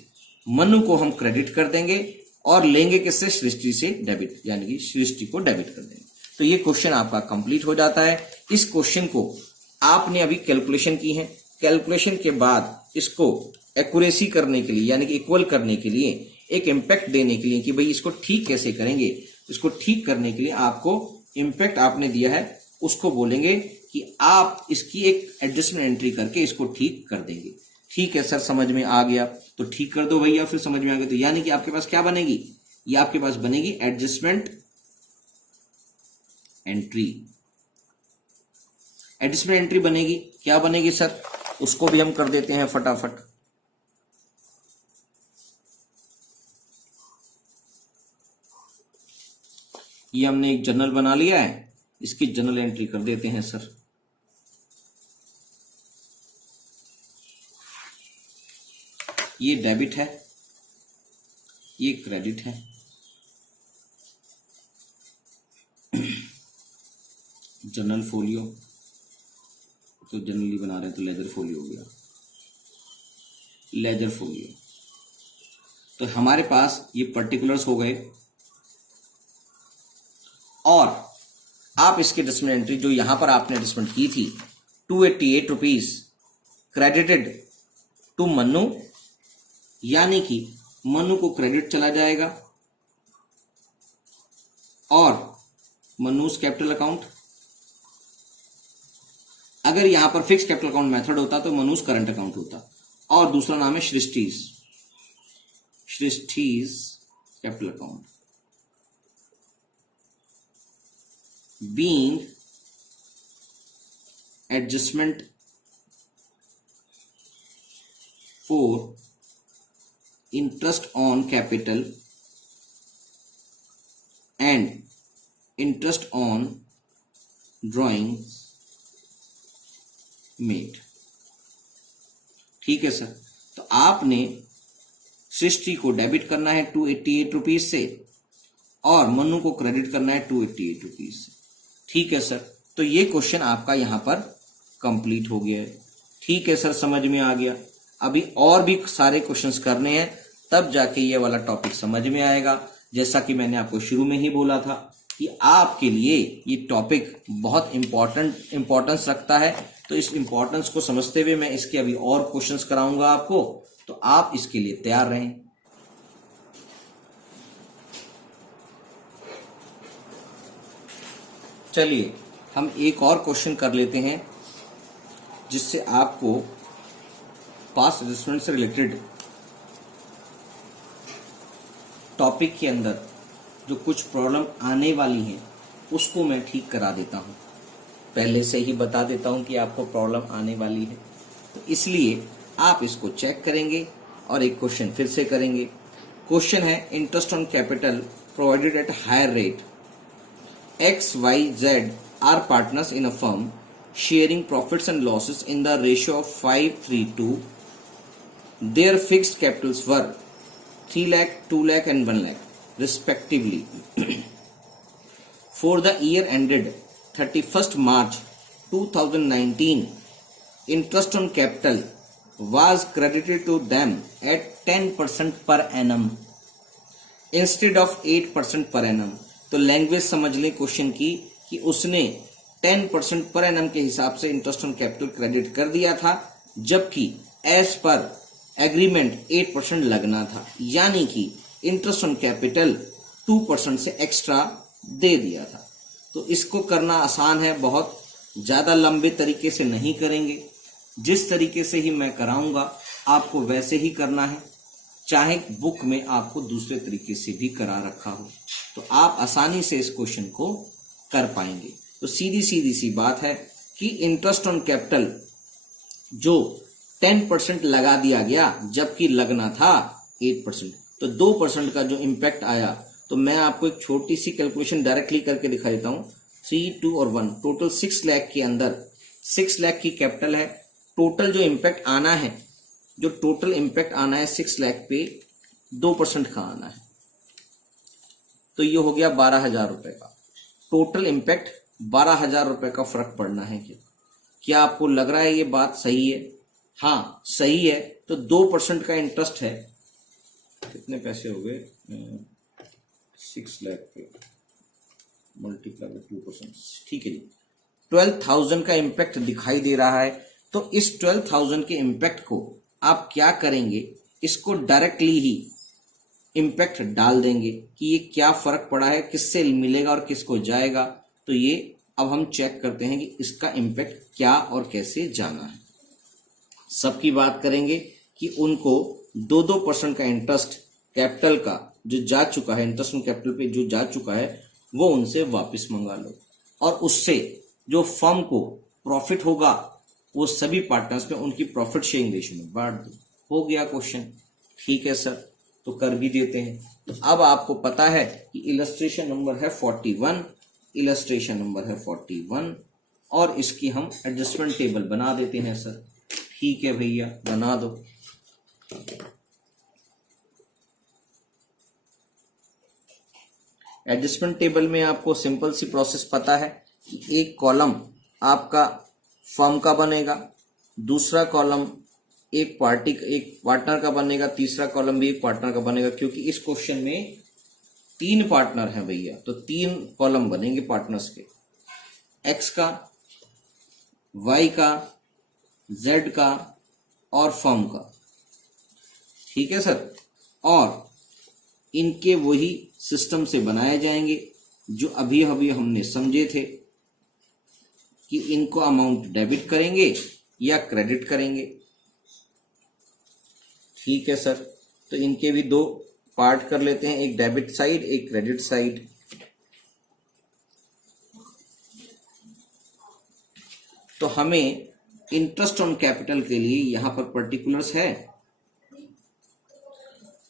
मनु को हम क्रेडिट कर देंगे और लेंगे किससे, सृष्टि से डेबिट, यानी कि सृष्टि को डेबिट कर देंगे। तो ये क्वेश्चन आपका कंप्लीट हो जाता है। इस क्वेश्चन को आपने अभी कैलकुलेशन की है, कैलकुलेशन के बाद इसको एक्यूरेसी करने के लिए यानी कि इक्वल करने के लिए, एक इम्पैक्ट देने के लिए कि भाई इसको ठीक कैसे करेंगे, इसको ठीक करने के लिए आपको इम्पैक्ट आपने दिया है, उसको बोलेंगे कि आप इसकी एक एडजस्टमेंट एंट्री करके इसको ठीक कर देंगे। ठीक है सर, समझ में आ गया तो ठीक कर दो भैया, फिर समझ में आ गया तो यानी कि आपके पास क्या बनेगी, ये आपके पास बनेगी एडजस्टमेंट एंट्री। एडजस्टमेंट एंट्री बनेगी, क्या बनेगी सर, उसको भी हम कर देते हैं फटाफट। ये हमने एक जर्नल बना लिया है, इसकी जर्नल एंट्री कर देते हैं सर। ये डेबिट है, ये क्रेडिट है, जर्नल फोलियो, तो जनरली बना रहे हैं तो लेजर फोलियो हो गया, लेजर फोलियो। तो हमारे पास ये पर्टिकुलर्स हो गए और आप इसके एडजस्टमेंट एंट्री जो यहां पर आपने एडजस्टमेंट की थी 288 रुपीज क्रेडिटेड टू मन्नू, यानी कि मन्नू को क्रेडिट चला जाएगा और मन्नूज कैपिटल अकाउंट, अगर यहां पर फिक्स कैपिटल अकाउंट मेथड होता तो मन्नूज करंट अकाउंट होता, और दूसरा नाम है Srishti's, Srishti's capital account being adjustment for interest on capital and interest on drawings made। ठीक है सर, तो आपने सृष्टि को डेबिट करना है 288 रुपीज से और मन्नू को क्रेडिट करना है 288 रुपीज से। ठीक है सर, तो ये क्वेश्चन आपका यहां पर कंप्लीट हो गया है। ठीक है सर, समझ में आ गया। अभी और भी सारे क्वेश्चंस करने हैं, तब जाके ये वाला टॉपिक समझ में आएगा। जैसा कि मैंने आपको शुरू में ही बोला था कि आपके लिए ये टॉपिक बहुत इंपॉर्टेंस रखता है, तो इस इंपॉर्टेंस को समझते हुए मैं इसके अभी और क्वेश्चंस कराऊंगा आपको, तो आप इसके लिए तैयार रहें। चलिए हम एक और क्वेश्चन कर लेते हैं जिससे आपको पास्ट एडजस्टमेंट से रिलेटेड टॉपिक के अंदर जो कुछ प्रॉब्लम आने वाली है उसको मैं ठीक करा देता हूं। पहले से ही बता देता हूं कि आपको प्रॉब्लम आने वाली है, तो इसलिए आप इसको चेक करेंगे और एक क्वेश्चन फिर से करेंगे। क्वेश्चन है interest on capital provided at higher rate, XYZ are partners in a firm sharing profits and losses in the ratio of 5:3:2. Their fixed capitals were 3 lakh, 2 lakh and 1 lakh respectively. For the year ended 31st March 2019, interest on capital was credited to them at 10% per annum instead of 8% per annum. तो language समझ लें question की कि उसने 10% per annum के हिसाब से interest on capital credit कर दिया था, जबकि एज पर एग्रीमेंट 8% लगना था, यानी कि इंटरेस्ट ऑन कैपिटल 2% से एक्स्ट्रा दे दिया था। तो इसको करना आसान है, बहुत ज्यादा लंबे तरीके से नहीं करेंगे, जिस तरीके से ही मैं कराऊंगा आपको वैसे ही करना है, चाहे बुक में आपको दूसरे तरीके से भी करा रखा हो, तो आप आसानी से इस क्वेश्चन को कर पाएंगे। तो सीधी सी बात है कि इंटरेस्ट ऑन कैपिटल जो 10% लगा दिया गया जबकि लगना था 8%, तो 2% का जो इम्पैक्ट आया। तो मैं आपको एक छोटी सी कैलकुलेशन डायरेक्टली करके दिखा देता हूँ। 3, 2 और 1 टोटल 6 लाख के अंदर 6 लाख की कैपिटल है। टोटल जो इम्पैक्ट आना है, जो टोटल इम्पैक्ट आना है 6 लाख पे 2% का आना है, तो ये हो गया 12,000 रुपए का टोटल इम्पैक्ट। 12,000 रुपए का फर्क पड़ना है। क्या आपको लग रहा है ये बात सही है? हाँ सही है। तो 2% का इंटरेस्ट है, कितने पैसे हो गए? 6 लाख पे मल्टीप्लाई बाय 2%, ठीक है जी। 12,000 का इम्पैक्ट दिखाई दे रहा है। तो इस 12,000 के इम्पैक्ट को आप क्या करेंगे, इसको डायरेक्टली ही इम्पैक्ट डाल देंगे कि ये क्या फर्क पड़ा है, किससे मिलेगा और किसको जाएगा। तो ये अब हम चेक करते हैं कि इसका इम्पैक्ट क्या और कैसे जाना है। सबकी बात करेंगे कि उनको 2% का इंटरेस्ट कैपिटल का जो जा चुका है, इंटरेस्ट ऑन कैपिटल पे जो जा चुका है, वो उनसे वापस मंगा लो और उससे जो फर्म को प्रॉफिट होगा वो सभी पार्टनर्स में उनकी प्रॉफिट शेयरिंग रेशियो में बांट दो। हो गया क्वेश्चन? ठीक है सर, तो कर भी देते हैं। तो अब आपको पता है कि इलस्ट्रेशन नंबर है 41, इलस्ट्रेशन नंबर है 41 और इसकी हम एडजस्टमेंट टेबल बना देते हैं सर। ठीक है भैया, बना दो। एडजस्टमेंट टेबल में आपको सिंपल सी प्रोसेस पता है कि एक कॉलम आपका फर्म का बनेगा, दूसरा कॉलम एक पार्टनर का बनेगा, तीसरा कॉलम भी एक पार्टनर का बनेगा। क्योंकि इस क्वेश्चन में 3 पार्टनर हैं भैया, तो 3 कॉलम बनेंगे पार्टनर्स के, एक्स का, वाई का, जेड का और फर्म का। ठीक है सर, और इनके वही सिस्टम से बनाए जाएंगे जो अभी अभी हमने समझे थे कि इनको अमाउंट डेबिट करेंगे या क्रेडिट करेंगे। ठीक है सर, तो इनके भी 2 पार्ट कर लेते हैं, एक डेबिट साइड एक क्रेडिट साइड। तो हमें इंटरेस्ट ऑन कैपिटल के लिए यहां पर पर्टिकुलर्स है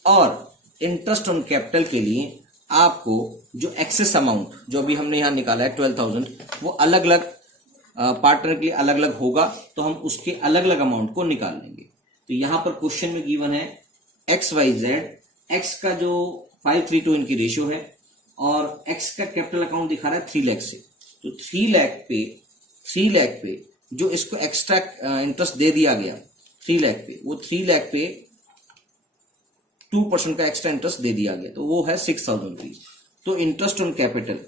और इंटरेस्ट ऑन कैपिटल के लिए आपको जो एक्सेस अमाउंट जो अभी हमने यहां निकाला है 12,000, वो अलग अलग पार्टनर के लिए अलग अलग होगा, तो हम उसके अलग अलग अमाउंट को निकाल लेंगे। तो यहां पर क्वेश्चन में गिवन है एक्स वाई जेड, एक्स का जो 532 इनकी रेशियो है और एक्स का कैपिटल अकाउंट दिखा रहा है 3 लाख से। तो 3 लाख पे जो इसको एक्स्ट्रा इंटरेस्ट दे दिया गया 3 लाख पे, वो 3 लाख पे 2% का एक्स्ट्रा इंटरेस्ट दे दिया गया, तो वो है 6,000 रुपीज। तो इंटरेस्ट ऑन कैपिटल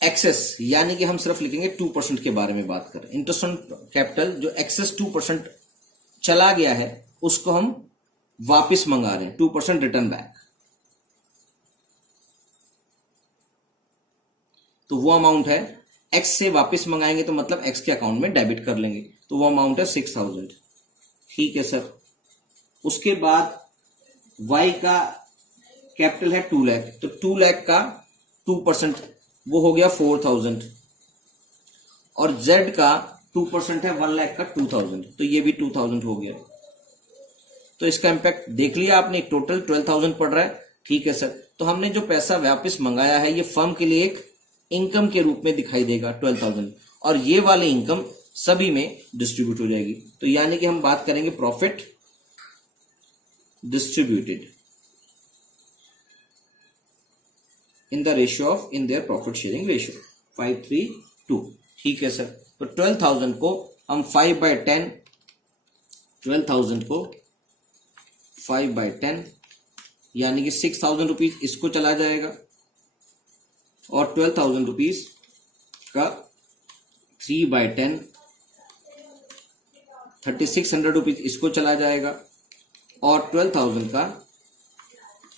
एक्सेस, यानी कि हम सिर्फ लिखेंगे 2% के बारे में बात करें। इंटरेस्ट ऑन कैपिटल जो एक्सेस 2% चला गया है उसको हम वापस मंगा रहे हैं, 2% रिटर्न बैक। तो वो अमाउंट है, एक्स से वापस मंगाएंगे तो मतलब एक्स के अकाउंट में डेबिट कर लेंगे, तो वो अमाउंट है 6,000। ठीक है सर, उसके बाद वाई का कैपिटल है 2 लाख, तो 2 लाख का 2% वो हो गया 4,000 और जेड का 2% है 1 लाख का 2,000, तो ये भी 2,000 हो गया। तो इसका इंपैक्ट देख लिया आपने, टोटल 12,000 पड़ रहा है। ठीक है सर, तो हमने जो पैसा वापस मंगाया है ये फर्म के लिए एक इनकम के रूप में दिखाई देगा 12,000, और ये वाली इनकम सभी में डिस्ट्रीब्यूट हो जाएगी। तो यानी कि हम बात करेंगे profit distributed in the ratio of in their profit sharing ratio 5:3:2। ठीक है सर, तो 12,000 को हम 5/10, 12,000 को 5/10 यानी कि 6,000 रुपीज इसको चला जाएगा और 12,000 रुपीज का 3/10 3,600 रुपीज इसको चला जाएगा और 12,000 का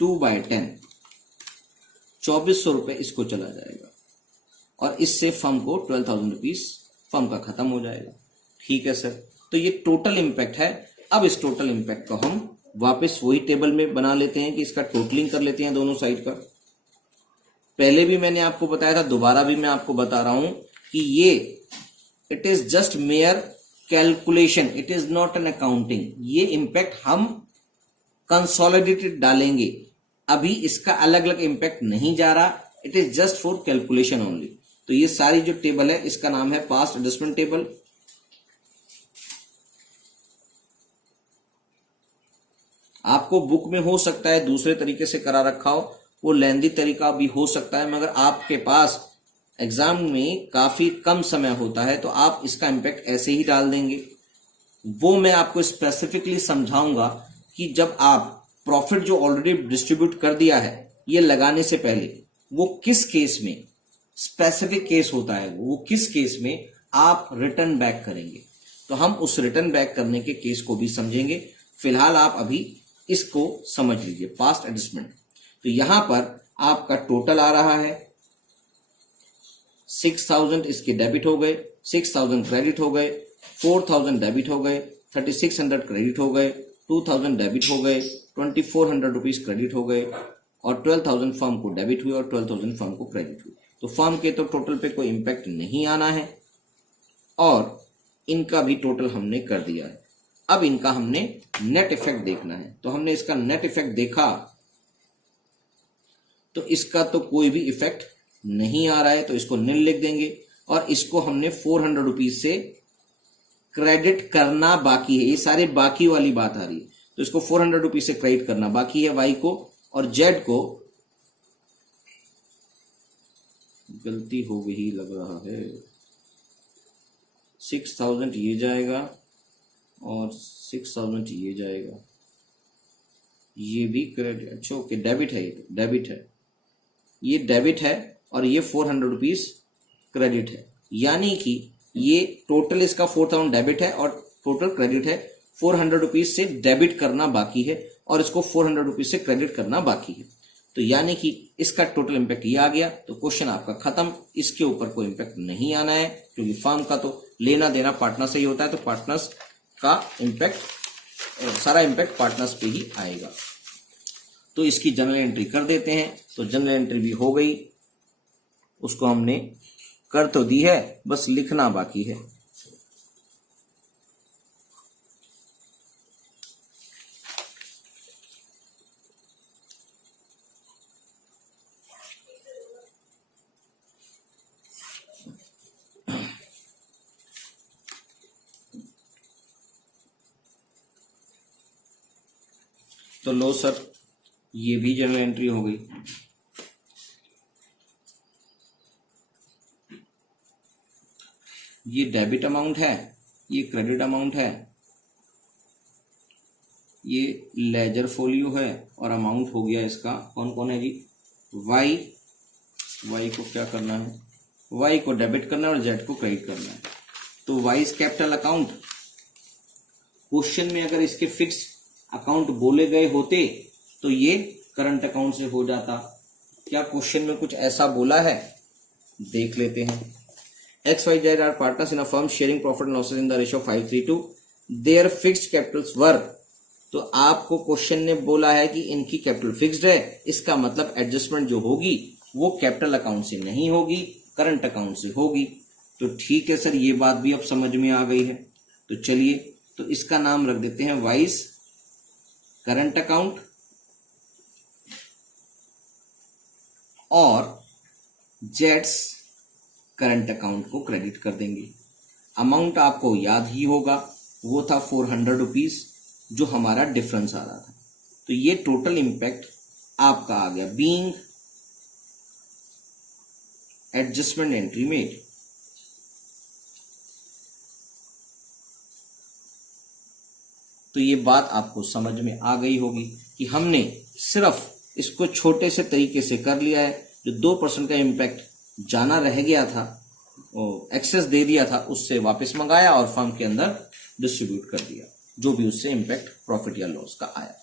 2/10 2,400 रुपए इसको चला जाएगा और इससे फर्म को 12,000 रुपीज फर्म का खत्म हो जाएगा। ठीक है सर, तो ये टोटल इम्पैक्ट है। अब इस टोटल इम्पैक्ट को हम वापस वही टेबल में बना लेते हैं कि इसका टोटलिंग कर लेते हैं दोनों साइड का। पहले भी मैंने आपको बताया था, दोबारा भी मैं आपको बता रहा हूं कि ये it is just mayor calculation, it is not an accounting. ये इंपैक्ट हम कंसोलिडेटेड डालेंगे, अभी इसका अलग अलग इंपैक्ट नहीं जा रहा, it is just for calculation only. तो ये सारी जो टेबल है इसका नाम है पास्ट एडजस्टमेंट टेबल। आपको बुक में हो सकता है दूसरे तरीके से करा रखा हो, वो लेंदी तरीका भी हो सकता है, मगर आपके पास एग्जाम में काफी कम समय होता है तो आप इसका इंपैक्ट ऐसे ही डाल देंगे। वो मैं आपको स्पेसिफिकली समझाऊंगा कि जब आप प्रॉफिट जो ऑलरेडी डिस्ट्रीब्यूट कर दिया है ये लगाने से पहले वो किस केस में, स्पेसिफिक केस होता है वो किस केस में आप रिटर्न बैक करेंगे। तो हम उस रिटर्न बैक करने के केस को भी समझेंगे। फिलहाल आप अभी इसको समझ लीजिए, पास्ट एडजस्टमेंट। तो यहां पर आपका टोटल आ रहा है 6000 इसके डेबिट हो गए, 6000 क्रेडिट हो गए, 4000 डेबिट हो गए, 3600 क्रेडिट हो गए, 2000 डेबिट हो गए, 2400 रुपीज क्रेडिट हो गए और 12000 फर्म को डेबिट हुए और 12000 फर्म को क्रेडिट हुए। तो फर्म के तो टोटल पे कोई इंपैक्ट नहीं आना है और इनका भी टोटल हमने कर दिया है। अब इनका हमने नेट इफेक्ट देखना है। तो हमने इसका नेट इफेक्ट देखा तो इसका तो कोई भी इफेक्ट नहीं आ रहा है, तो इसको नील लिख देंगे और इसको हमने 400 रुपीज से क्रेडिट करना बाकी है। ये सारे बाकी वाली बात आ रही है, तो इसको 400 रुपीज से क्रेडिट करना बाकी है वाई को, और जेड को गलती हो गई लग रहा है, 6000 ये जाएगा और 6000 ये जाएगा, ये भी क्रेडिट, अच्छा ओके डेबिट है, ये डेबिट है, ये डेबिट है और ये 400 रुपीज क्रेडिट है। यानी कि ये टोटल इसका 4000 डेबिट है और टोटल क्रेडिट है। 400 रुपीज से डेबिट करना बाकी है और इसको 400 रुपीज से क्रेडिट करना बाकी है। तो यानी कि इसका टोटल इंपैक्ट ये आ गया। तो क्वेश्चन आपका खत्म, इसके ऊपर कोई इंपैक्ट नहीं आना है क्योंकि फर्म का तो लेना देना पार्टनर से ही होता है, तो पार्टनर्स का इंपैक्ट, सारा इंपैक्ट पार्टनर्स पे ही आएगा। तो इसकी जनरल एंट्री कर देते हैं। तो जनरल एंट्री भी हो गई, उसको हमने कर तो दी है, बस लिखना बाकी है। तो लो सर, ये भी जनरल एंट्री हो गई। ये डेबिट अमाउंट है, ये क्रेडिट अमाउंट है, ये लेजर फोलियो है और अमाउंट हो गया इसका कौन कौन है जी, वाई। वाई को क्या करना है, वाई को डेबिट करना है और जेड को क्रेडिट करना है। तो why is capital account. Question में अगर इसके फिक्स अकाउंट बोले गए होते तो ये करंट अकाउंट से हो जाता। क्या क्वेश्चन में कुछ ऐसा बोला है, देख लेते हैं। XYZ are partners in a firm sharing profit and losses in the ratio 5:3. Their fixed capitals were, तो आपको क्वेश्चन ने बोला है कि इनकी कैपिटल फिक्स्ड है, इसका मतलब एडजस्टमेंट जो होगी वो कैपिटल अकाउंट से नहीं होगी, करंट अकाउंट से होगी। तो ठीक है सर, ये बात भी अब समझ में आ गई है। तो चलिए, तो इसका नाम रख देते हैं वाइज करंट अकाउंट और जेड्स करंट अकाउंट को क्रेडिट कर देंगे। अमाउंट आपको याद ही होगा, वो था 400 रुपीज जो हमारा डिफरेंस आ रहा था। तो ये टोटल इंपैक्ट आपका आ गया बीइंग एडजस्टमेंट एंट्री मेड। तो ये बात आपको समझ में आ गई होगी कि हमने सिर्फ इसको छोटे से तरीके से कर लिया है। जो 2% का इंपैक्ट जाना रह गया था, एक्सेस दे दिया था, उससे वापस मंगाया और फर्म के अंदर डिस्ट्रीब्यूट कर दिया, जो भी उससे इंपैक्ट प्रॉफिट या लॉस का आया।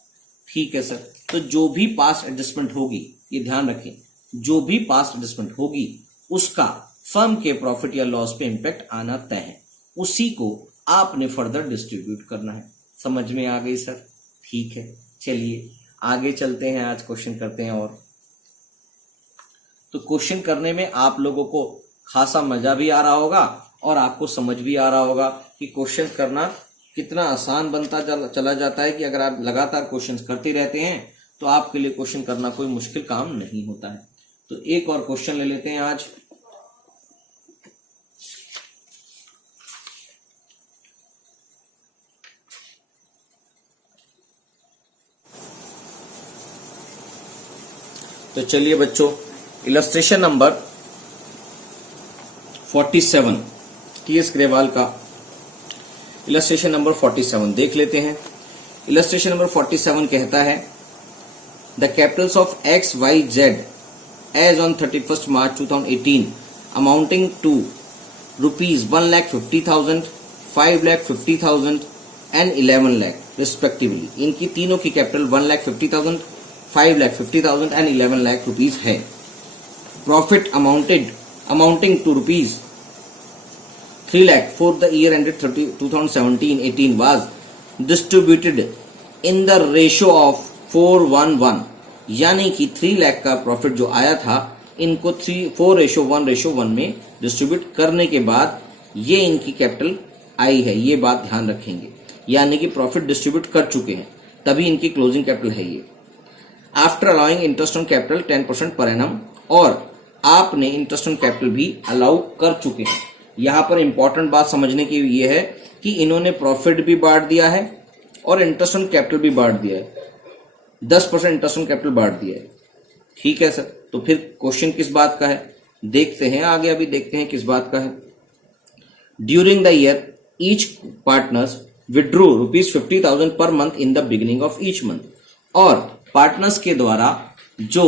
ठीक है सर, तो जो भी पास्ट एडजस्टमेंट होगी, ये ध्यान रखें, जो भी पास्ट एडजस्टमेंट होगी उसका फर्म के प्रॉफिट या लॉस पे इंपैक्ट आना तय है, उसी को आपने फर्दर डिस्ट्रीब्यूट करना है। समझ में आ गई सर? ठीक है, चलिए आगे चलते हैं, आज क्वेश्चन करते हैं। और तो क्वेश्चन करने में आप लोगों को खासा मजा भी आ रहा होगा और आपको समझ भी आ रहा होगा कि क्वेश्चन करना कितना आसान बनता चला जाता है, कि अगर आप लगातार क्वेश्चंस करते रहते हैं तो आपके लिए क्वेश्चन करना कोई मुश्किल काम नहीं होता है। तो एक और क्वेश्चन ले लेते हैं आज। तो चलिए बच्चों, इलस्ट्रेशन नंबर 47 टीएस ग्रेवाल का इलस्ट्रेशन नंबर 47 देख लेते हैं। इलस्ट्रेशन नंबर 47 कहता है the capitals of X Y Z as on 31 March 2018 amounting to rupees 1,50,000, 5,50,000 and 11 lakh respectively. इनकी तीनों की कैपिटल 1,50,000, 5,50,000 एंड 11 लाख रुपीज है। Profit amounting to rupees 3 lakh for the year ended 2017-18 was distributed in the ratio of 4:1:1, यानी कि 3 लाख का profit जो आया था इनको 4:1:1 में डिस्ट्रीब्यूट करने के बाद ये इनकी कैपिटल आई है। ये बात ध्यान रखेंगे, यानी कि प्रॉफिट डिस्ट्रीब्यूट कर चुके हैं तभी इनकी क्लोजिंग कैपिटल है ये। After allowing interest on capital 10% per annum, और आपने इंटरेस्ट ऑन कैपिटल भी अलाउ कर चुके हैं। यहां पर इंपॉर्टेंट बात समझने की ये है कि इन्होंने प्रॉफिट भी बांट दिया है और इंटरेस्ट ऑन कैपिटल भी बांट दिया है, 10% इंटरेस्ट ऑन कैपिटल बांट दिया है। ठीक है सर, तो फिर क्वेश्चन किस बात का है देखते हैं आगे, अभी देखते हैं किस बात का है। During the year each partners withdrew ₹50,000 per month in the beginning of each month, और पार्टनर्स के द्वारा जो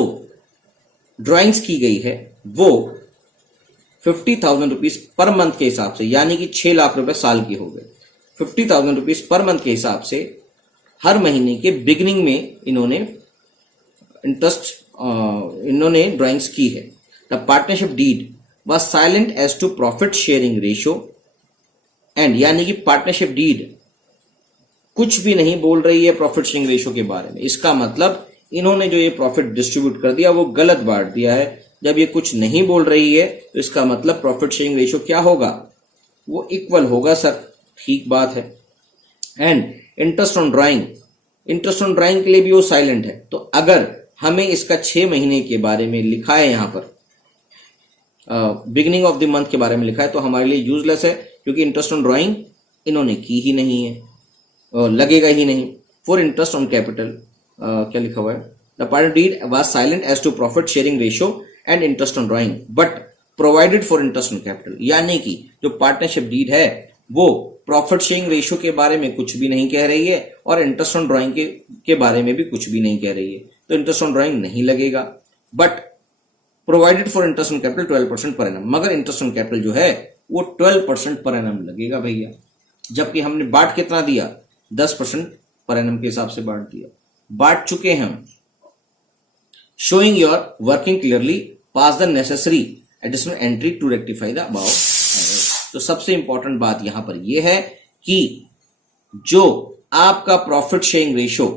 ड्राइंग्स की गई है वो 50,000 रुपीज पर मंथ के हिसाब से, यानी कि 6 लाख रुपए साल की हो गए। 50,000 रुपीज पर मंथ के हिसाब से हर महीने के बिगिनिंग में इन्होंने ड्राइंग्स की है। The partnership deed was silent as to profit sharing ratio and, यानी कि पार्टनरशिप डीड कुछ भी नहीं बोल रही है प्रॉफिट शेयरिंग रेशियो के बारे में। इसका मतलब इन्होंने जो ये प्रॉफिट डिस्ट्रीब्यूट कर दिया वो गलत बांट दिया है। जब ये कुछ नहीं बोल रही है तो इसका मतलब प्रॉफिट शेयरिंग रेशियो क्या होगा, वो इक्वल होगा सर, ठीक बात है। एंड इंटरेस्ट ऑन ड्राइंग के लिए भी वो साइलेंट है। तो अगर हमें इसका 6 महीने के बारे में लिखा है, यहां पर बिगिनिंग ऑफ द मंथ के बारे में लिखा है, तो हमारे लिए यूजलेस है, क्योंकि इंटरेस्ट ऑन ड्राइंग इन्होंने की ही नहीं है, लगेगा ही नहीं। फॉर इंटरेस्ट ऑन कैपिटल क्या लिखा हुआ है, the partner deed was silent as to profit sharing ratio and interest on drawing but provided for interest on capital, यानी कि जो पार्टनरशिप डीड है वो प्रॉफिट शेयरिंग रेशियो के बारे में कुछ भी नहीं कह रही है और इंटरेस्ट ऑन ड्राइंग के बारे में भी कुछ भी नहीं कह रही है, तो इंटरेस्ट ऑन ड्राइंग नहीं लगेगा। But provided for interest on capital 12% per annum, मगर इंटरेस्ट ऑन कैपिटल जो है वो 12% पर एनम लगेगा भैया, जबकि हमने बांट कितना दिया, 10% पर एनम के हिसाब से बांट दिया, बांट चुके हैं हम। Showing your working clearly, pass the necessary additional entry to rectify the above error. तो सबसे इंपॉर्टेंट बात यहां पर यह है कि जो आपका प्रॉफिट शेयरिंग रेशियो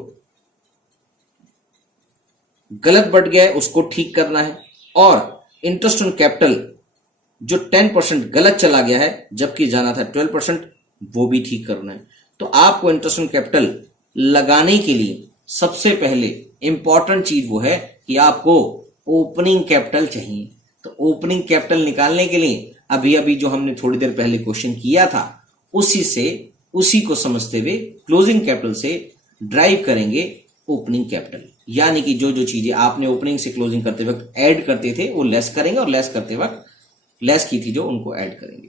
गलत बढ़ गया है उसको ठीक करना है, और इंटरेस्ट ऑन कैपिटल जो 10% गलत चला गया है जबकि जाना था 12%, वो भी ठीक करना है। तो आपको इंटरेस्ट ऑन कैपिटल लगाने के लिए सबसे पहले इंपॉर्टेंट चीज वो है कि आपको ओपनिंग कैपिटल चाहिए। तो ओपनिंग कैपिटल निकालने के लिए अभी जो हमने थोड़ी देर पहले क्वेश्चन किया था उसी को समझते हुए क्लोजिंग कैपिटल से ड्राइव करेंगे ओपनिंग कैपिटल, यानी कि जो चीजें आपने ओपनिंग से क्लोजिंग करते वक्त ऐड करते थे वो लेस करेंगे, और लेस करते वक्त लेस की थी जो उनको ऐड करेंगे।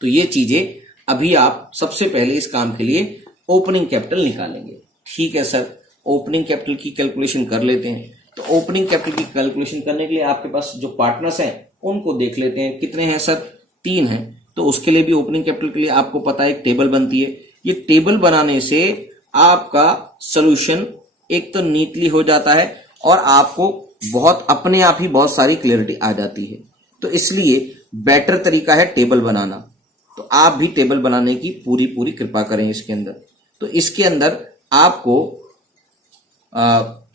तो ये चीजें अभी आप सबसे पहले इस काम के लिए ओपनिंग कैपिटल निकालेंगे। ठीक है सर, ओपनिंग कैपिटल की कैलकुलेशन कर लेते हैं। तो ओपनिंग कैपिटल की कैलकुलेशन करने के लिए आपके पास जो पार्टनर्स हैं उनको देख लेते हैं। कितने हैं सर, 3 हैं। तो उसके लिए भी ओपनिंग कैपिटल के लिए आपको पता है एक टेबल बनती है। ये टेबल बनाने से आपका सोल्यूशन एक तो नीटली हो जाता है और आपको बहुत अपने आप ही बहुत सारी क्लियरिटी आ जाती है। तो इसलिए बेटर तरीका है टेबल बनाना। तो आप भी टेबल बनाने की पूरी कृपा करें इसके अंदर। तो इसके अंदर आपको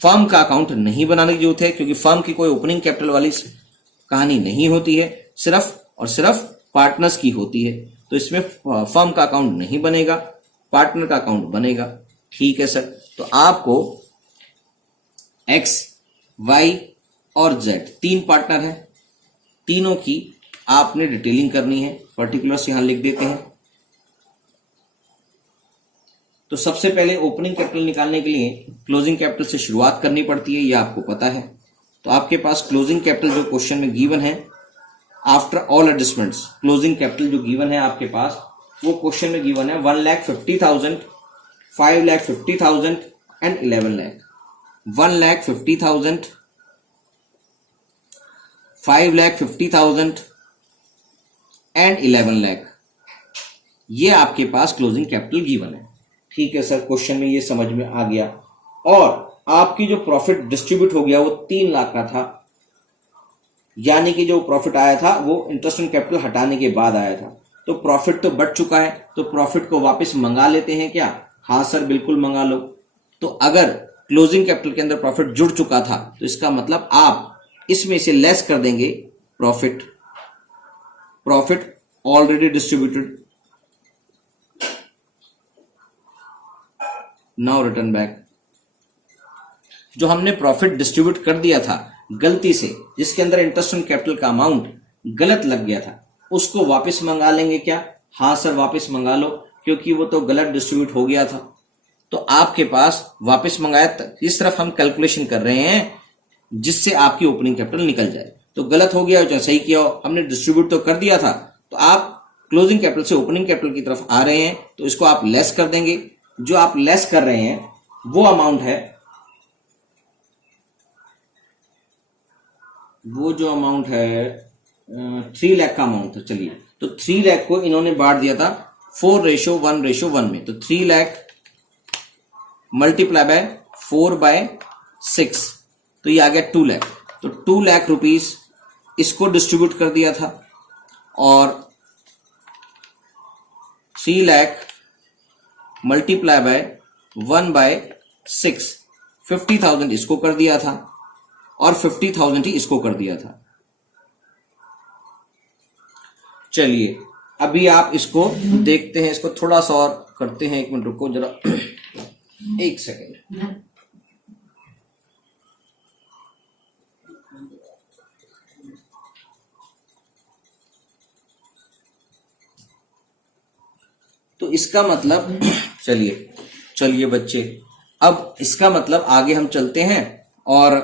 फर्म का अकाउंट नहीं बनाने की जरूरत है, क्योंकि फर्म की कोई ओपनिंग कैपिटल वाली कहानी नहीं होती है, सिर्फ और सिर्फ पार्टनर्स की होती है। तो इसमें फर्म का अकाउंट नहीं बनेगा, पार्टनर का अकाउंट बनेगा। ठीक है सर, तो आपको एक्स, वाई और जेड 3 पार्टनर हैं, तीनों की आपने डिटेलिंग करनी है। पर्टिकुलर्स यहां लिख देते हैं। तो सबसे पहले ओपनिंग कैपिटल निकालने के लिए क्लोजिंग कैपिटल से शुरुआत करनी पड़ती है, ये आपको पता है। तो आपके पास क्लोजिंग कैपिटल जो क्वेश्चन में गिवन है, after all adjustments, closing capital जो गिवन है आपके पास, वो क्वेश्चन में गिवन है 1,50,000, 5,50,000 एंड 11 लाख। 1,50,000, 5,50,000 एंड 11 लाख, ये आपके पास क्लोजिंग कैपिटल गिवन है। ठीक है सर, क्वेश्चन में ये समझ में आ गया। और आपकी जो प्रॉफिट डिस्ट्रीब्यूट हो गया वो 3 लाख का था, यानी कि जो प्रॉफिट आया था वो इंटरेस्ट ऑन कैपिटल हटाने के बाद आया था। तो प्रॉफिट तो बढ़ चुका है, तो प्रॉफिट को वापस मंगा लेते हैं क्या? हाँ सर, बिल्कुल मंगा लो। तो अगर क्लोजिंग कैपिटल के अंदर प्रॉफिट जुड़ चुका था, तो इसका मतलब आप इसमें से लेस कर देंगे profit already distributed. Now return back. जो हमने प्रॉफिट डिस्ट्रीब्यूट कर दिया था गलती से, जिसके अंदर इंटरेस्ट ऑन कैपिटल का अमाउंट गलत लग गया था, उसको वापस मंगा लेंगे क्या? हाँ सर, वापस मंगा लो, क्योंकि वो तो गलत डिस्ट्रीब्यूट हो गया था। तो आपके पास वापस मंगाया, इस तरफ हम कैलकुलेशन कर रहे हैं जिससे आपकी ओपनिंग कैपिटल निकल जाए। तो गलत हो गया चाहे सही किया हो, हमने डिस्ट्रीब्यूट तो कर दिया था। तो आप क्लोजिंग कैपिटल से ओपनिंग कैपिटल की तरफ आ रहे हैं, तो इसको आप लेस कर देंगे। जो आप लेस कर रहे हैं वो अमाउंट है, वो जो अमाउंट है 3 लाख का अमाउंट था। चलिए, तो 3 लाख को इन्होंने बांट दिया था 4:1:1 में। तो 3 लाख मल्टीप्लाई बाय 4/6, तो ये आ गया 2 लाख। तो 2 लाख रुपीस इसको डिस्ट्रीब्यूट कर दिया था, और 3 लाख मल्टीप्लाई बाय 1/6, 50,000 इसको कर दिया था, और 50,000 ही इसको कर दिया था। चलिए, अभी आप इसको देखते हैं, इसको थोड़ा सा और करते हैं। 1 मिनट रुको जरा, 1 सेकेंड। तो इसका मतलब चलिए बच्चे, अब इसका मतलब आगे हम चलते हैं, और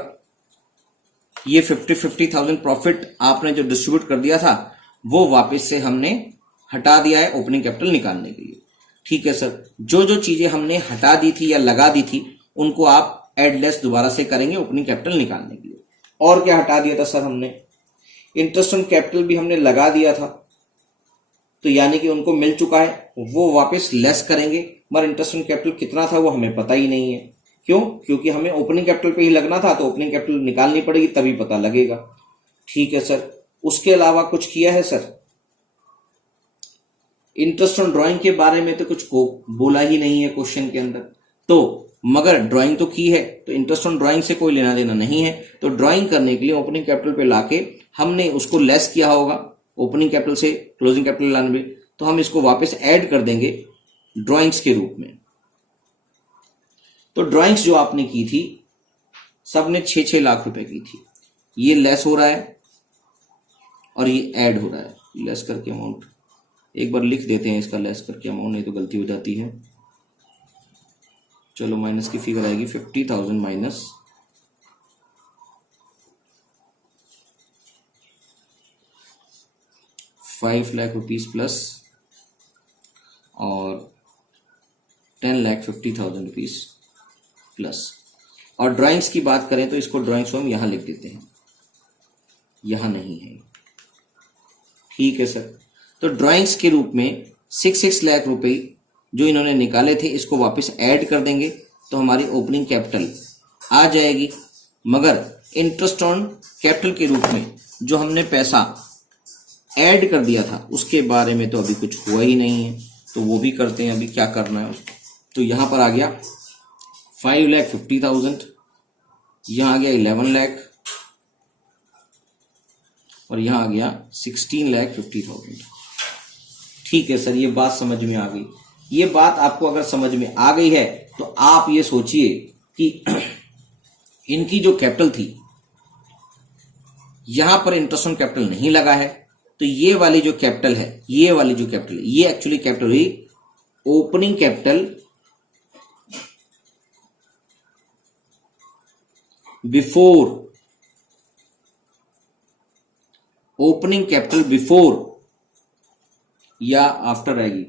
ये 50,000 प्रॉफिट आपने जो डिस्ट्रीब्यूट कर दिया था वो वापस से हमने हटा दिया है ओपनिंग कैपिटल निकालने के लिए। ठीक है सर, जो जो चीजें हमने हटा दी थी या लगा दी थी उनको आप एड लेस दोबारा से करेंगे ओपनिंग कैपिटल निकालने के लिए। और क्या हटा दिया था सर हमने? इंटरेस्ट ऑन कैपिटल भी हमने लगा दिया था, तो यानी कि उनको मिल चुका है, वो वापस लेस करेंगे। मगर इंटरेस्ट ऑन कैपिटल कितना था वो हमें पता ही नहीं है। क्यों? क्योंकि हमें ओपनिंग कैपिटल पे ही लगना था, तो ओपनिंग कैपिटल निकालनी पड़ेगी, तभी पता लगेगा। ठीक है सर, उसके अलावा कुछ किया है सर? इंटरेस्ट ऑन ड्राइंग के बारे में तो कुछ को बोला ही नहीं है क्वेश्चन के अंदर। तो मगर ड्राइंग तो की है, तो इंटरेस्ट ऑन ड्राइंग से कोई लेना देना नहीं है। तो ड्राइंग करने के लिए ओपनिंग कैपिटल पे लाके हमने उसको लेस किया होगा ओपनिंग कैपिटल से क्लोजिंग कैपिटल लाने में, तो हम इसको वापस ऐड कर देंगे ड्राइंग्स के रूप में। तो ड्राइंग्स जो आपने की थी सबने 6-6 लाख रुपए की थी, ये लेस हो रहा है और ये ऐड हो रहा है। लेस करके अमाउंट एक बार लिख देते हैं, इसका लेस करके अमाउंट, नहीं तो गलती हो जाती है। चलो, माइनस की फिगर आएगी 50,000 माइनस 5 लाख रुपीज प्लस और 10,50,000 रुपीज प्लस। और ड्राइंग्स की बात करें तो इसको ड्राइंग्स को हम यहां लिख देते हैं, यहां नहीं है। ठीक है सर, तो ड्राइंग्स के रूप में 6 लाख रुपए जो इन्होंने निकाले थे इसको वापस ऐड कर देंगे, तो हमारी ओपनिंग कैपिटल आ जाएगी। मगर इंटरेस्ट ऑन कैपिटल के रूप में जो हमने पैसा ऐड कर दिया था उसके बारे में तो अभी कुछ हुआ ही नहीं है, तो वो भी करते हैं। अभी क्या करना है उसको, तो यहां पर आ गया 5,50,000 यहां आ गया 11 लाख और यहां आ गया 16,50,000। ठीक है सर, ये बात समझ में आ गई। ये बात आपको अगर समझ में आ गई है तो आप ये सोचिए कि इनकी जो कैपिटल थी, यहां पर इंटरेस्ट ऑन कैपिटल नहीं लगा है, तो ये वाली जो कैपिटल है, ये वाली जो कैपिटल है, ये एक्चुअली कैपिटल हुई opening capital before, opening capital before या आफ्टर आएगी।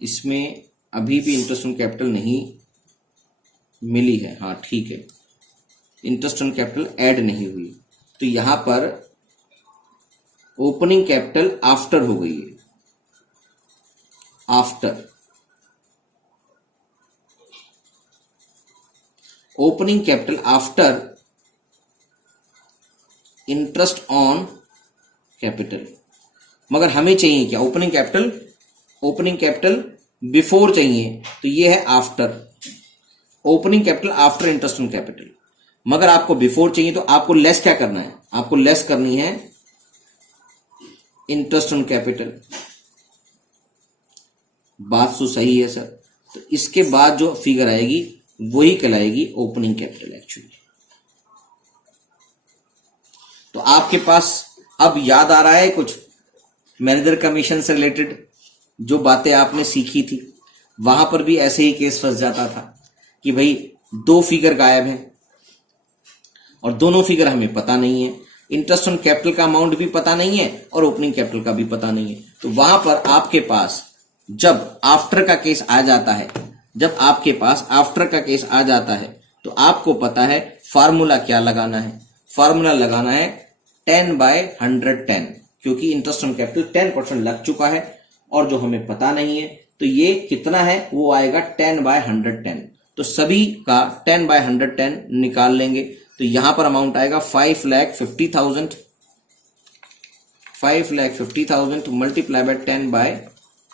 इसमें अभी भी इंटरेस्ट ऑन कैपिटल नहीं मिली है, हाँ ठीक है, इंटरेस्ट ऑन कैपिटल ऐड नहीं हुई, तो यहां पर ओपनिंग कैपिटल आफ्टर हो गई है, after opening capital after interest on capital. मगर हमें चाहिए क्या, opening capital, opening capital before चाहिए, तो ये है after, opening capital after interest on capital. मगर आपको बिफोर चाहिए तो आपको लेस क्या करना है, आपको लेस करनी है इंटरेस्ट ऑन कैपिटल। बात तो सही है सर। तो इसके बाद जो फिगर आएगी वही कहलाएगी ओपनिंग कैपिटल एक्चुअली। तो आपके पास अब याद आ रहा है कुछ मैनेजर कमीशन से रिलेटेड जो बातें आपने सीखी थी, वहां पर भी ऐसे ही केस फंस जाता था कि भाई दो फिगर गायब हैं और दोनों फिगर हमें पता नहीं है, इंटरेस्ट ऑन कैपिटल का अमाउंट भी पता नहीं है और ओपनिंग कैपिटल का भी पता नहीं है। तो वहां पर आपके पास जब आफ्टर का केस आ जाता है, जब आपके पास आफ्टर का केस आ जाता है तो आपको पता है फार्मूला क्या लगाना है, फार्मूला लगाना है 10/110, क्योंकि इंटरेस्ट ऑन कैपिटल 10% लग चुका है और जो हमें पता नहीं है तो ये कितना है वो आएगा 10/110। तो सभी का 10/110 निकाल लेंगे तो यहां पर अमाउंट आएगा 5,50,000, 5,50,000 मल्टीप्लाई बाय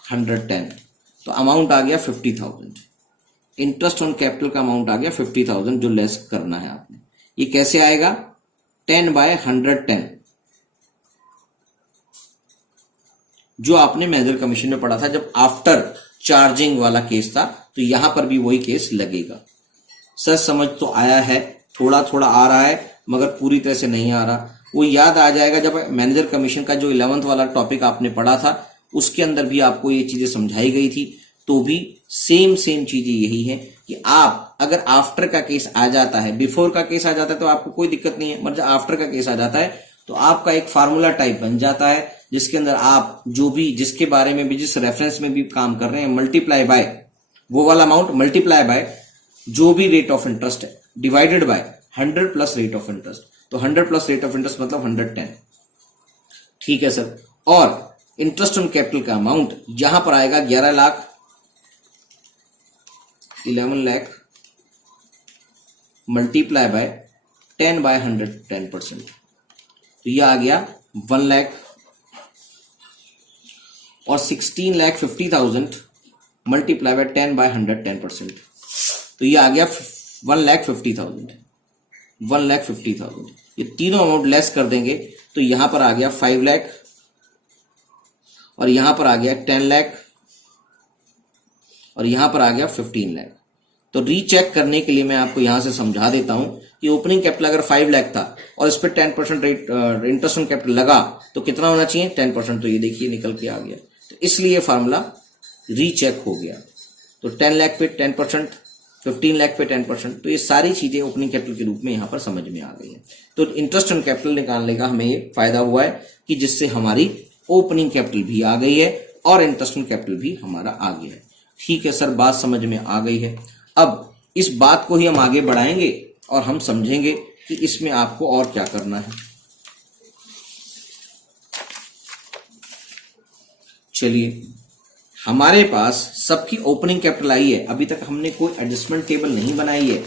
10/110, तो अमाउंट आ गया 50,000। इंटरेस्ट ऑन कैपिटल का अमाउंट आ गया 50,000 जो लेस करना है आपने। ये कैसे आएगा, 10/110 जो आपने मैनेजर कमीशन में पढ़ा था जब आफ्टर चार्जिंग वाला केस था, तो यहां पर भी वही केस लगेगा। सर समझ तो आया है, थोड़ा थोड़ा आ रहा है मगर पूरी तरह से नहीं आ रहा। वो याद आ जाएगा जब मैनेजर कमीशन का जो 11th वाला टॉपिक आपने पढ़ा था उसके अंदर भी आपको ये चीजें समझाई गई थी, तो भी सेम चीजें यही है कि आप अगर आफ्टर का केस आ जाता है, बिफोर का केस आ जाता है तो आपको कोई दिक्कत नहीं है, मगर जब आफ्टर का केस आ जाता है तो आपका एक फार्मूला टाइप बन जाता है जिसके अंदर आप जो भी जिसके बारे में भी जिस रेफरेंस में भी काम कर रहे हैं मल्टीप्लाई बाय वो वाला अमाउंट, मल्टीप्लाई बाय जो भी रेट ऑफ इंटरेस्ट है divided by 100 plus rate of interest, तो 100 प्लस रेट ऑफ इंटरेस्ट मतलब 110। ठीक है सर। और इंटरेस्ट ऑन कैपिटल का अमाउंट यहां पर आएगा 11 लाख, 11 लाख मल्टीप्लाई बाय 10/110%, तो यह आ गया 1 लाख और 16,50,000 मल्टीप्लाई बाय 10/110%, तो यह आ गया 1,50,000, 1,50,000। ये तीनों अमाउंट लेस कर देंगे तो यहां पर आ गया 5 लाख और यहां पर आ गया 10 लाख और यहां पर आ गया 15 लाख। तो रीचेक करने के लिए मैं आपको यहां से समझा देता हूं कि ओपनिंग कैपिटल अगर 5 लाख था और इस पर 10% रेट इंटरेस्ट ऑन कैपिटल लगा तो कितना होना चाहिए, 10%। तो ये देखिए निकल के आ गया, तो इसलिए फार्मूला रीचेक हो गया। तो 10 लाख पे 10%, 15 लाख पे 10%, तो ये सारी चीजें ओपनिंग कैपिटल के रूप में यहां पर समझ में आ गई है। तो इंटरेस्ट ऑन कैपिटल निकालने का हमें ये फायदा हुआ है कि जिससे हमारी ओपनिंग कैपिटल भी आ गई है और इंटरेस्ट ऑन कैपिटल भी हमारा आ गया है। ठीक है सर, बात समझ में आ गई है। अब इस बात को ही हम आगे बढ़ाएंगे और हम समझेंगे कि इसमें आपको और क्या करना है। चलिए, हमारे पास सबकी ओपनिंग कैपिटल आई है, अभी तक हमने कोई एडजस्टमेंट टेबल नहीं बनाई है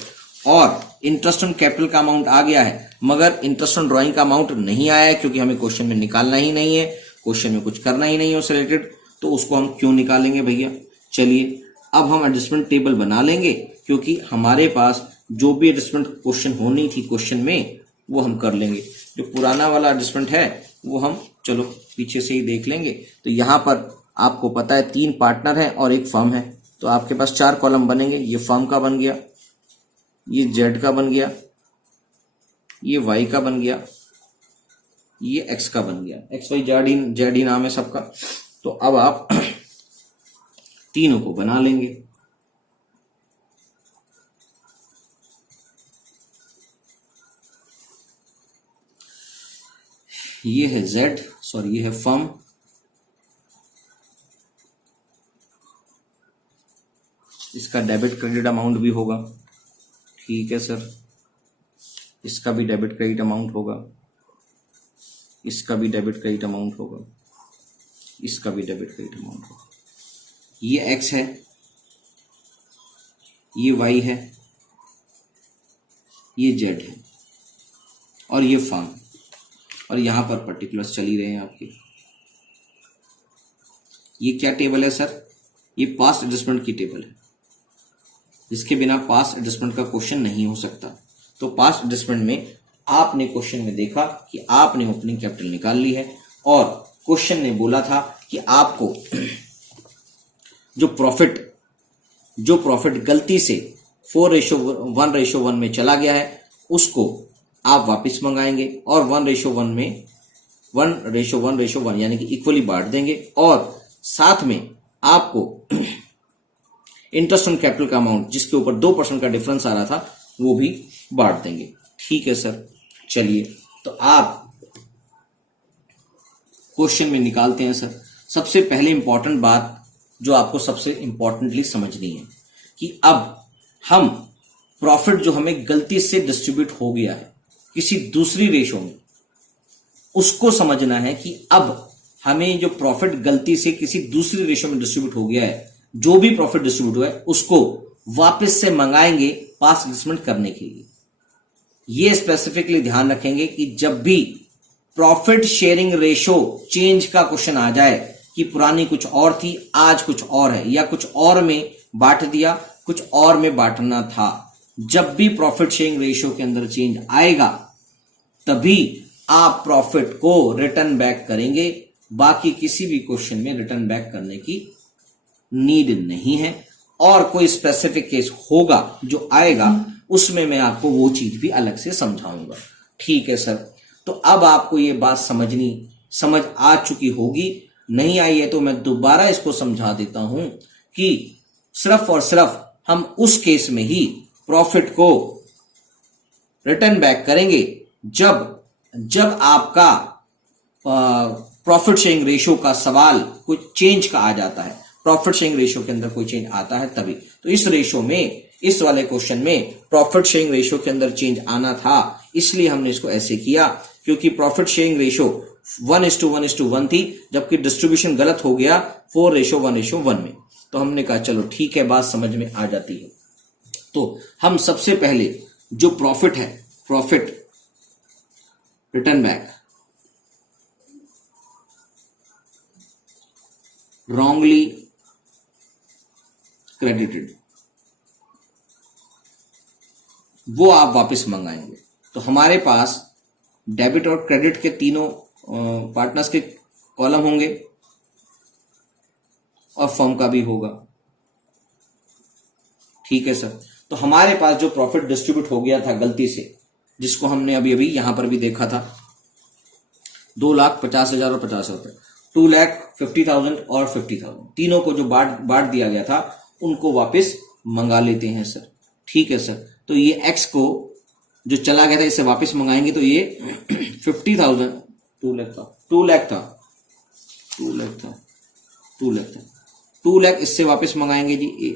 और इंटरेस्ट ऑन कैपिटल का अमाउंट आ गया है, मगर इंटरेस्ट ऑन ड्राइंग का अमाउंट नहीं आया है क्योंकि हमें क्वेश्चन में निकालना ही नहीं है, क्वेश्चन में कुछ करना ही नहीं है उससे रिलेटेड, तो उसको हम क्यों निकालेंगे भैया। चलिए अब हम एडजस्टमेंट टेबल बना लेंगे, क्योंकि हमारे पास जो भी एडजस्टमेंट क्वेश्चन होनी थी क्वेश्चन में वो हम कर लेंगे। जो पुराना वाला एडजस्टमेंट है वो हम चलो पीछे से ही देख लेंगे। तो यहाँ पर आपको पता है 3 पार्टनर है और एक फर्म है, तो आपके पास 4 कॉलम बनेंगे। ये फर्म का बन गया, ये जेड का बन गया, ये वाई का बन गया, ये एक्स का बन गया। एक्स वाई जेड ही नाम है सबका। तो अब आप तीनों को बना लेंगे। ये है जेड, सॉरी ये है फर्म, इसका डेबिट क्रेडिट अमाउंट भी होगा, ठीक है सर। इसका भी डेबिट क्रेडिट अमाउंट होगा, इसका भी डेबिट क्रेडिट अमाउंट होगा, इसका भी डेबिट क्रेडिट अमाउंट होगा। ये एक्स है, ये वाई है, ये जेड है और ये फर्म, और यहां पर पर्टिकुलर्स चल ही रहे हैं आपके। ये क्या टेबल है सर? ये पास्ट एडजस्टमेंट की टेबल है, जिसके बिना पास्ट एडजस्टमेंट का क्वेश्चन नहीं हो सकता। तो पास्ट एडजस्टमेंट में आपने क्वेश्चन में देखा कि आपने ओपनिंग कैपिटल निकाल ली है, और क्वेश्चन ने बोला था कि आपको जो प्रॉफिट गलती से 4:1 में चला गया है उसको आप वापस मंगाएंगे और 1:1 में 1:1 यानी कि इक्वली बांट देंगे, और साथ में आपको इंटरेस्ट ऑन कैपिटल का अमाउंट जिसके ऊपर 2% का डिफरेंस आ रहा था वो भी बांट देंगे। ठीक है सर, चलिए तो आप क्वेश्चन में निकालते हैं सर। सबसे पहले इंपॉर्टेंट बात जो आपको सबसे इंपॉर्टेंटली समझनी है कि अब हम प्रॉफिट जो हमें गलती से डिस्ट्रीब्यूट हो गया है किसी दूसरी रेशो में, उसको समझना है कि अब हमें जो प्रॉफिट गलती से किसी दूसरी रेशो में डिस्ट्रीब्यूट हो गया है, जो भी प्रॉफिट डिस्ट्रीब्यूट हुआ है उसको वापस से मंगाएंगे पास्ट एडजस्टमेंट करने के लिए। ये स्पेसिफिकली ध्यान रखेंगे कि जब भी प्रॉफिट शेयरिंग रेशो चेंज का क्वेश्चन आ जाए कि पुरानी कुछ और थी आज कुछ और है, या कुछ और में बांट दिया कुछ और में बांटना था, जब भी प्रॉफिट शेयरिंग रेशो के अंदर चेंज आएगा तभी आप प्रॉफिट को रिटर्न बैक करेंगे। बाकी किसी भी क्वेश्चन में रिटर्न बैक करने की नीड नहीं है, और कोई स्पेसिफिक केस होगा जो आएगा उसमें मैं आपको वो चीज भी अलग से समझाऊंगा। ठीक है सर, तो अब आपको ये बात समझ आ चुकी होगी। नहीं आई है तो मैं दोबारा इसको समझा देता हूं कि सिर्फ और सिर्फ हम उस केस में ही प्रॉफिट को रिटर्न बैक करेंगे जब आपका प्रॉफिट शेयरिंग रेशो का सवाल कुछ चेंज का आ जाता है, प्रॉफिट शेयरिंग रेशो के अंदर कोई चेंज आता है तभी। तो इस रेशो में, इस वाले क्वेश्चन में प्रॉफिट शेयरिंग रेशो के अंदर चेंज आना था, इसलिए हमने इसको ऐसे किया, क्योंकि प्रॉफिट शेयरिंग रेशो 1:1 थी, जबकि डिस्ट्रीब्यूशन गलत हो गया 4:1 में। तो हमने कहा चलो ठीक है, बात समझ में आ जाती है। तो हम सबसे पहले जो प्रॉफिट है, profit return back wrongly credited, वो आप वापस मंगाएंगे। तो हमारे पास डेबिट और क्रेडिट के तीनों पार्टनर्स के कॉलम होंगे और फर्म का भी होगा। ठीक है सर, तो हमारे पास जो प्रॉफिट डिस्ट्रीब्यूट हो गया था गलती से, जिसको हमने अभी अभी यहां पर भी देखा था, 2,50,000 और 50 रुपए, 2,50,000 और 50,000, तीनों को जो बांट दिया गया था उनको वापस मंगा लेते हैं सर। ठीक है सर, तो ये एक्स को जो चला गया था इसे वापस मंगाएंगे, तो ये 50,000 2 लाख इससे वापस मंगाएंगे जी।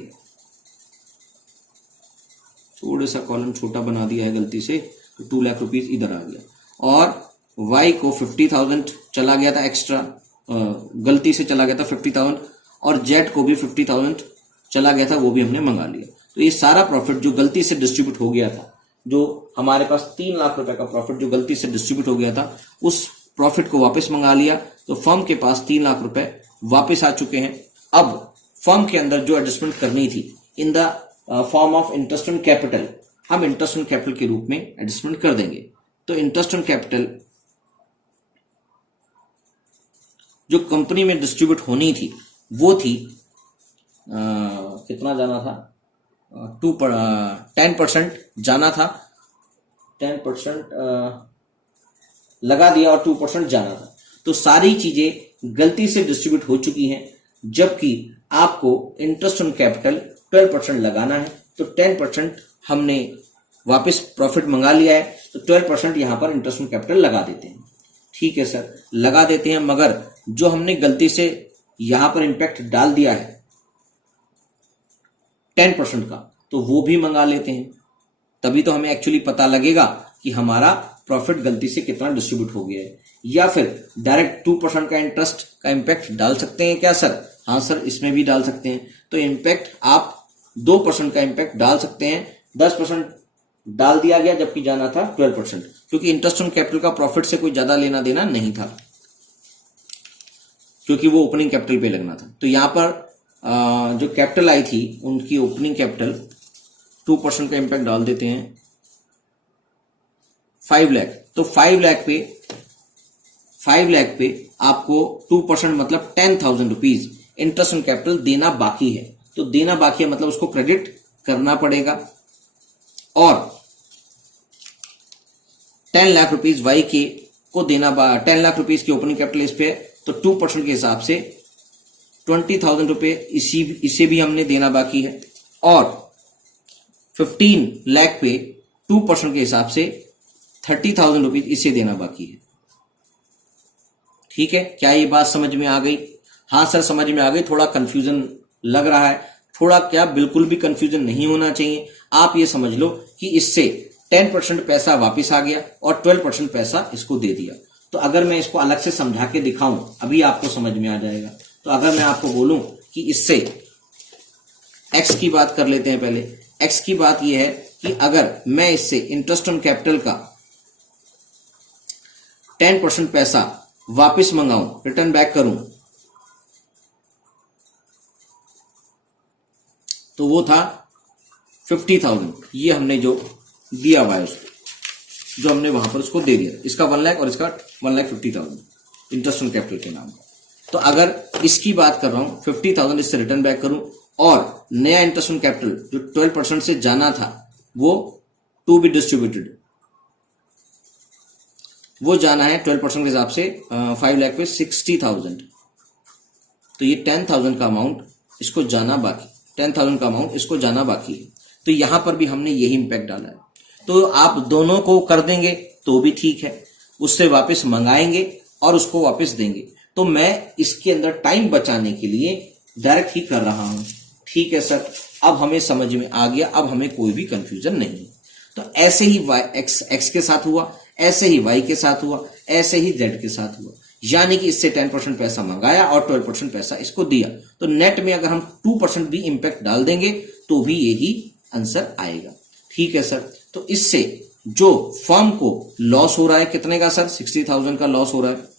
थोड़ा सा कॉलम छोटा बना दिया है गलती से, तो 2 लाख रुपीज इधर आ गया, और वाई को 50,000 चला गया था एक्स्ट्रा, गलती से चला गया था 50,000, और जेड को भी 50,000 चला गया था, वो भी हमने मंगा लिया। तो ये सारा प्रॉफिट जो गलती से डिस्ट्रीब्यूट हो गया था, जो हमारे पास 3 लाख रुपए का प्रॉफिट जो गलती से डिस्ट्रीब्यूट हो गया था, उस प्रॉफिट को वापस मंगा लिया। तो फर्म के पास 3 लाख रुपए वापस आ चुके हैं। अब फर्म के अंदर जो एडजस्टमेंट करनी थी in the form of interest on capital, हम इंटरेस्ट ऑन कैपिटल के रूप में एडजस्टमेंट कर देंगे। तो इंटरेस्ट ऑन कैपिटल जो कंपनी में डिस्ट्रीब्यूट होनी थी वो थी कितना जाना था, 10% जाना था, 10% लगा दिया और 2% जाना था। तो सारी चीजें गलती से डिस्ट्रीब्यूट हो चुकी हैं, जबकि आपको इंटरेस्ट ऑन कैपिटल 12% लगाना है। तो 10% हमने वापस प्रॉफिट मंगा लिया है, तो 12% यहां पर इंटरेस्ट ऑन कैपिटल लगा देते हैं। ठीक है सर, लगा देते हैं, मगर जो हमने गलती से यहां पर इंपैक्ट डाल दिया है 10% का, तो वो भी मंगा लेते हैं। तभी तो हमें एक्चुअली पता लगेगा कि हमारा प्रॉफिट गलती से कितना डिस्ट्रीब्यूट हो गया है। या फिर डायरेक्ट 2% का इंटरेस्ट का इंपैक्ट डाल सकते हैं क्या सर? हाँ सर, इसमें भी डाल सकते हैं। तो इंपैक्ट आप 2% का इंपैक्ट डाल सकते हैं। 10% डाल दिया गया, जबकि जाना था 12%, क्योंकि इंटरेस्ट ऑन कैपिटल का प्रॉफिट से कोई ज्यादा लेना देना नहीं था, क्योंकि वो ओपनिंग कैपिटल पे लगना था। तो यहां पर जो कैपिटल आई थी उनकी ओपनिंग कैपिटल 2% का इंपैक्ट डाल देते हैं, 5 लाख। तो 5 लाख पे आपको 2% मतलब 10,000 रुपीज इंटरेस्ट ऑन कैपिटल देना बाकी है। तो देना बाकी है मतलब उसको क्रेडिट करना पड़ेगा। और 10 लाख रुपीज वाई के को देना 10 लाख रुपीज की ओपनिंग कैपिटल इस पे, तो 2% के हिसाब से 20,000 रुपए इसे भी हमने देना बाकी है। और 15 लाख पे 2% के हिसाब से 30,000 रुपीज इसे देना बाकी है। ठीक है, क्या ये बात समझ में आ गई? हाँ सर, समझ में आ गई। थोड़ा कंफ्यूजन लग रहा है, थोड़ा क्या, बिल्कुल भी कंफ्यूजन नहीं होना चाहिए। आप ये समझ लो कि इससे 10% पैसा वापस आ गया और 12% पैसा इसको दे दिया। तो अगर मैं इसको अलग से समझा के दिखाऊं, अभी आपको समझ में आ जाएगा। तो अगर मैं आपको बोलूं कि इससे एक्स की बात कर लेते हैं पहले। एक्स की बात यह है कि अगर मैं इससे इंटरेस्ट ऑन कैपिटल का 10% पैसा वापस मंगाऊं, रिटर्न बैक करूं, तो वो था 50,000। ये हमने जो दिया हुआ है उसको, जो हमने वहां पर उसको दे दिया, इसका 1 लाख और इसका 1,50,000 इंटरेस्ट ऑन कैपिटल के नाम का। तो अगर इसकी बात कर रहा हूं 50,000 इससे रिटर्न बैक करूं, और नया इंटरेस्ट ऑन कैपिटल जो 12% से जाना था वो टू बी डिस्ट्रीब्यूटेड, वो जाना है 12% के हिसाब से 5 लाख पे 60,000। तो ये 10,000 का अमाउंट इसको जाना बाकी, 10,000 का अमाउंट इसको जाना बाकी है। तो यहां पर भी हमने यही इंपैक्ट डाला है। तो आप दोनों को कर देंगे तो भी ठीक है, उससे वापस मंगाएंगे और उसको वापस देंगे। तो मैं इसके अंदर टाइम बचाने के लिए डायरेक्ट ही कर रहा हूं। ठीक है सर, अब हमें समझ में आ गया, अब हमें कोई भी कंफ्यूजन नहीं। तो ऐसे ही एक्स के साथ हुआ, ऐसे ही वाई के साथ हुआ, ऐसे ही जेड के साथ हुआ। यानी कि इससे 10% पैसा मंगाया और 12% पैसा इसको दिया। तो नेट में अगर हम 2% भी इंपैक्ट डाल देंगे तो भी यही आंसर आएगा। ठीक है सर, तो इससे जो फर्म को लॉस हो रहा है कितने का सर? 60,000 का लॉस हो रहा है।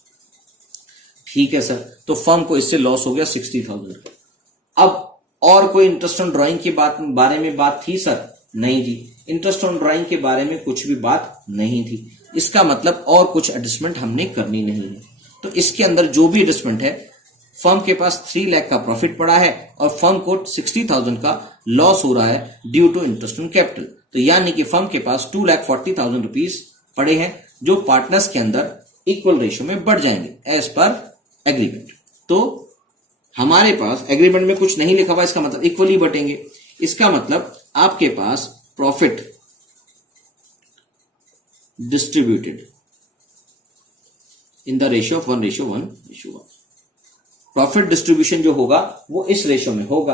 ठीक है सर, तो फर्म को इससे लॉस हो गया 60,000 का। अब और कोई इंटरेस्ट ऑन ड्राइंग के बारे में बात थी सर? नहीं जी, इंटरेस्ट ऑन ड्राइंग के बारे में कुछ भी बात नहीं थी। इसका मतलब और कुछ एडजस्टमेंट हमने करनी नहीं है। तो इसके अंदर जो भी एडजस्टमेंट है, फर्म के पास 3 लाख का प्रॉफिट पड़ा है और फर्म को 60,000 का लॉस हो रहा है due to interest on capital. तो यानी कि फर्म के पास 2,40,000 रुपीज पड़े हैं, जो पार्टनर्स के अंदर इक्वल रेशियो में बढ़ जाएंगे एज पर एग्रीमेंट। तो हमारे पास एग्रीमेंट में कुछ नहीं लिखा हुआ, इसका मतलब इक्वली बटेंगे। इसका मतलब आपके पास profit distributed in the ratio of 1:1:1। Profit distribution जो होगा वो इस रेशियो में होगा।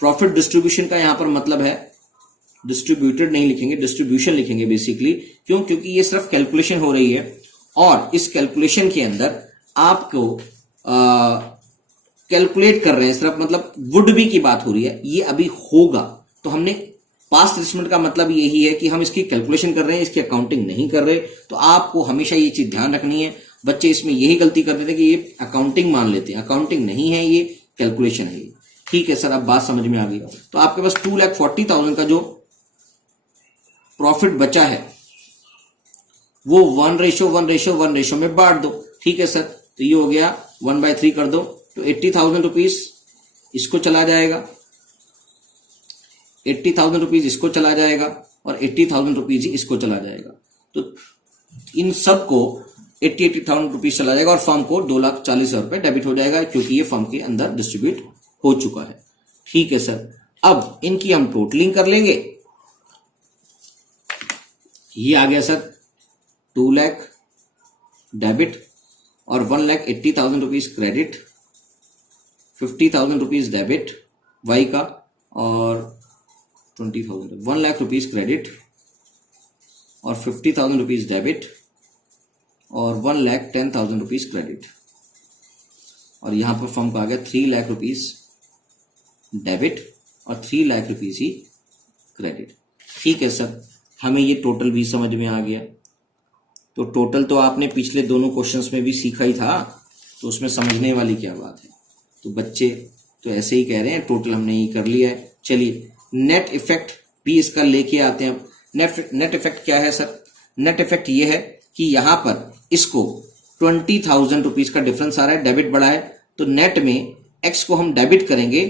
प्रॉफिट डिस्ट्रीब्यूशन का यहां पर मतलब है, डिस्ट्रीब्यूटेड नहीं लिखेंगे, डिस्ट्रीब्यूशन लिखेंगे बेसिकली। क्यों? क्योंकि ये सिर्फ कैलकुलेशन हो रही है और इस कैलकुलेशन के अंदर आपको कैलकुलेट कर रहे हैं सिर्फ, मतलब वुड बी की बात हो रही है, ये अभी होगा। तो हमने पास्ट एडजस्टमेंट का मतलब यही है कि हम इसकी कैलकुलेशन कर रहे हैं, इसकी अकाउंटिंग नहीं कर रहे। तो आपको हमेशा ये चीज ध्यान रखनी है। बच्चे इसमें यही गलती कर देते हैं कि ये अकाउंटिंग मान लेते हैं, अकाउंटिंग नहीं है, ये कैलकुलेशन है ये। ठीक है सर, अब बात समझ में आ गई। तो आपके पास 2,40,000 का जो प्रॉफिट बचा है वो 1:1:1 में बांट दो। ठीक है सर, तो ये हो गया 1/3 कर दो, तो 80,000 रुपीज इसको चला जाएगा, 80,000 रुपीज इसको चला जाएगा और 80,000 रुपीज ही इसको चला जाएगा। तो इन सब को 80,000 रुपीज चला जाएगा और फर्म को 2,40,000 रुपए डेबिट हो जाएगा, क्योंकि ये फर्म के अंदर डिस्ट्रीब्यूट हो चुका है। ठीक है सर, अब इनकी हम टोटलिंग कर लेंगे। ये आ गया सर 2 लाख डेबिट और 1,80,000 rupees credit, 50,000 rupees debit Y का और 20,000 1 लाख रुपीज क्रेडिट और 50,000 रुपीज डेबिट और 1,10,000 रुपीज क्रेडिट, और यहां पर फर्म का आ गया 3 लाख रुपीज डेबिट और 3 लाख रुपीज ही क्रेडिट। ठीक है सर, हमें ये टोटल भी समझ में आ गया। तो टोटल तो आपने पिछले दोनों क्वेश्चंस में भी सीखा ही था, तो उसमें समझने वाली क्या बात है। तो बच्चे तो ऐसे ही कह रहे हैं, टोटल हमने ये कर लिया है। चलिए नेट इफेक्ट भी इसका लेके आते हैं। नेट इफेक्ट क्या है सर? नेट इफेक्ट ये है कि यहां पर इसको 20,000 रुपीज का डिफरेंस आ रहा है, डेबिट बढ़ा है, तो नेट में एक्स को हम डेबिट करेंगे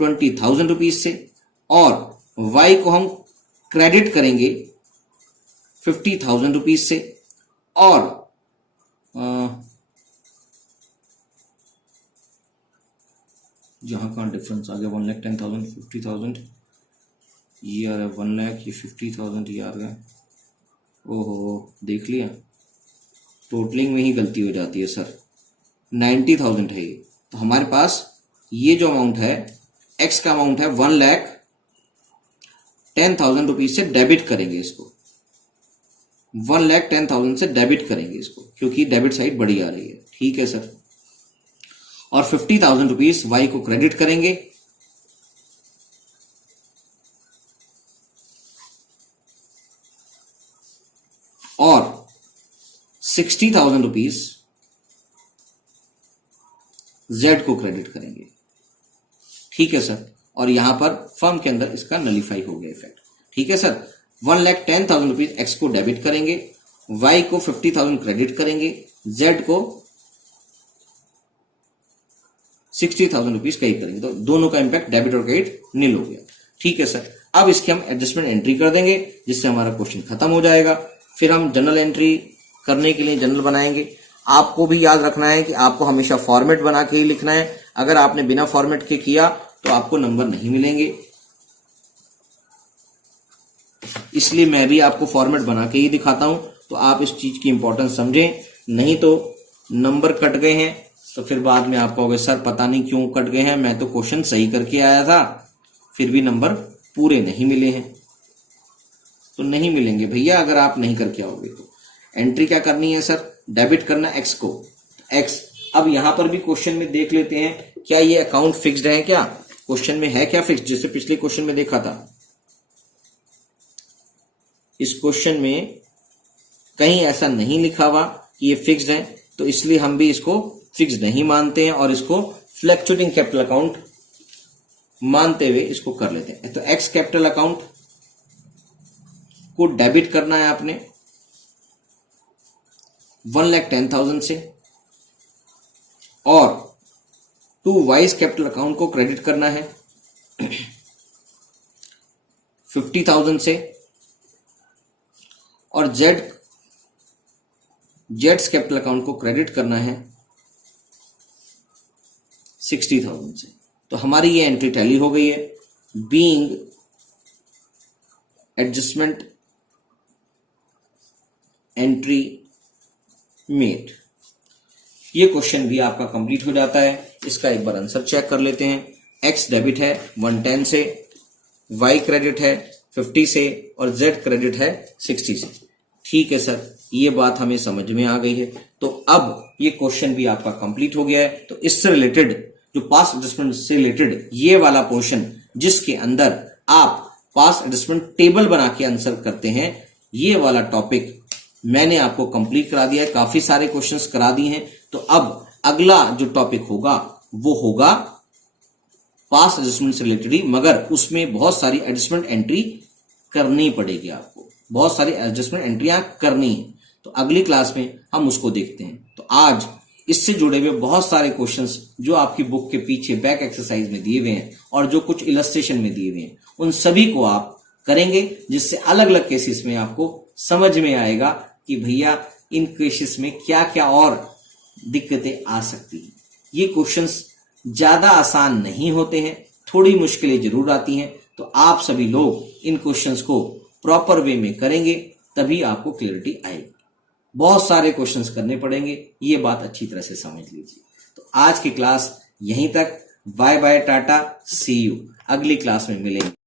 20,000 रुपीज से और वाई को हम क्रेडिट करेंगे 50,000 रुपीज से, और जहां का डिफरेंस आ गया 1,10,000 50,000, ये आ रहा है 1 लाख, ये 50,000 ये आ गया। ओहो, देख लिया, टोटलिंग में ही गलती हो जाती है सर। 90,000 है ये, तो हमारे पास ये जो अमाउंट है एक्स का अमाउंट है 1,10,000 रुपीज से डेबिट करेंगे इसको, 1,10,000 से डेबिट करेंगे इसको, क्योंकि डेबिट साइड बड़ी आ रही है। ठीक है सर, और 50,000 रुपीज वाई को क्रेडिट करेंगे और 60,000 रुपीज जेड को क्रेडिट करेंगे। ठीक है सर, और यहां पर फर्म के अंदर इसका नलीफाई हो गया इफेक्ट। ठीक है सर, 1,10,000 रुपीज एक्स को डेबिट करेंगे, वाई को 50,000 क्रेडिट करेंगे, जेड को 60,000 रुपीज कहीं करेंगे, तो दोनों का इंपैक्ट डेबिट और क्रेडिट नील हो गया। ठीक है सर, अब इसकी हम एडजस्टमेंट एंट्री कर देंगे, जिससे हमारा क्वेश्चन खत्म हो जाएगा। फिर हम जनरल एंट्री करने के लिए जनरल बनाएंगे। आपको भी याद रखना है कि आपको हमेशा फॉर्मेट बना के ही लिखना है। अगर आपने बिना फॉर्मेट के किया तो आपको नंबर नहीं मिलेंगे, इसलिए मैं भी आपको फॉर्मेट बना के ही दिखाता हूं, तो आप इस चीज की इंपॉर्टेंस समझें। नहीं तो नंबर कट गए हैं तो फिर बाद में आप कहोगे सर पता नहीं क्यों कट गए हैं, मैं तो क्वेश्चन सही करके आया था, फिर भी नंबर पूरे नहीं मिले हैं। तो नहीं मिलेंगे भैया अगर आप नहीं करके आओगे तो। एंट्री क्या करनी है सर? डेबिट करना एक्स को, एक्स। अब यहां पर भी क्वेश्चन में देख लेते हैं, क्या ये अकाउंट फिक्स्ड है? क्या क्वेश्चन में है क्या फिक्स्ड? जैसे पिछले क्वेश्चन में देखा था, इस क्वेश्चन में कहीं ऐसा नहीं लिखा हुआ कि ये फिक्स्ड है, तो इसलिए हम भी इसको फिक्स्ड नहीं मानते हैं और इसको फ्लक्चुएटिंग कैपिटल अकाउंट मानते हुए इसको कर लेते हैं। तो एक्स कैपिटल अकाउंट को डेबिट करना है आपने 1,10,000 से, और टू वाइज कैपिटल अकाउंट को क्रेडिट करना है 50,000 से, और जेड्स कैपिटल अकाउंट को क्रेडिट करना है 60,000 से। तो हमारी ये एंट्री टैली हो गई है। बीइंग एडजस्टमेंट एंट्री मेड, ये क्वेश्चन भी आपका कंप्लीट हो जाता है। इसका एक बार आंसर चेक कर लेते हैं। एक्स डेबिट है 110 से, वाई क्रेडिट है 50 से और जेड क्रेडिट है 60 से। ठीक है सर, ये बात हमें समझ में आ गई है। तो अब ये क्वेश्चन भी आपका कंप्लीट हो गया है। तो इससे रिलेटेड जो पास्ट एडजस्टमेंट से रिलेटेड ये वाला पोर्शन, जिसके अंदर आप पास्ट एडजस्टमेंट टेबल बना के आंसर करते हैं, ये वाला टॉपिक मैंने आपको कंप्लीट करा दिया है। काफी सारे क्वेश्चंस करा दिए हैं। तो अब अगला जो टॉपिक होगा वो होगा पास्ट एडजस्टमेंट से रिलेटेड ही, मगर उसमें बहुत सारी एडजस्टमेंट एंट्री करनी पड़ेगी आपको, बहुत सारी एडजस्टमेंट एंट्रियां करनी है। तो अगली क्लास में हम उसको देखते हैं। तो आज इससे जुड़े हुए बहुत सारे क्वेश्चंस जो आपकी बुक के पीछे बैक एक्सरसाइज में दिए हुए हैं और जो कुछ इलस्ट्रेशन में दिए हुए हैं, उन सभी को आप करेंगे, जिससे अलग अलग केसेस में आपको समझ में आएगा कि भैया इन केसेस में क्या क्या और दिक्कतें आ सकती हैं। ये क्वेश्चंस ज्यादा आसान नहीं होते हैं, थोड़ी मुश्किलें जरूर आती हैं। तो आप सभी लोग इन क्वेश्चंस को प्रॉपर वे में करेंगे, तभी आपको क्लैरिटी आएगी। बहुत सारे क्वेश्चंस करने पड़ेंगे, ये बात अच्छी तरह से समझ लीजिए। तो आज की क्लास यहीं तक। Bye bye, tata, see you. अगली क्लास में मिलेंगे।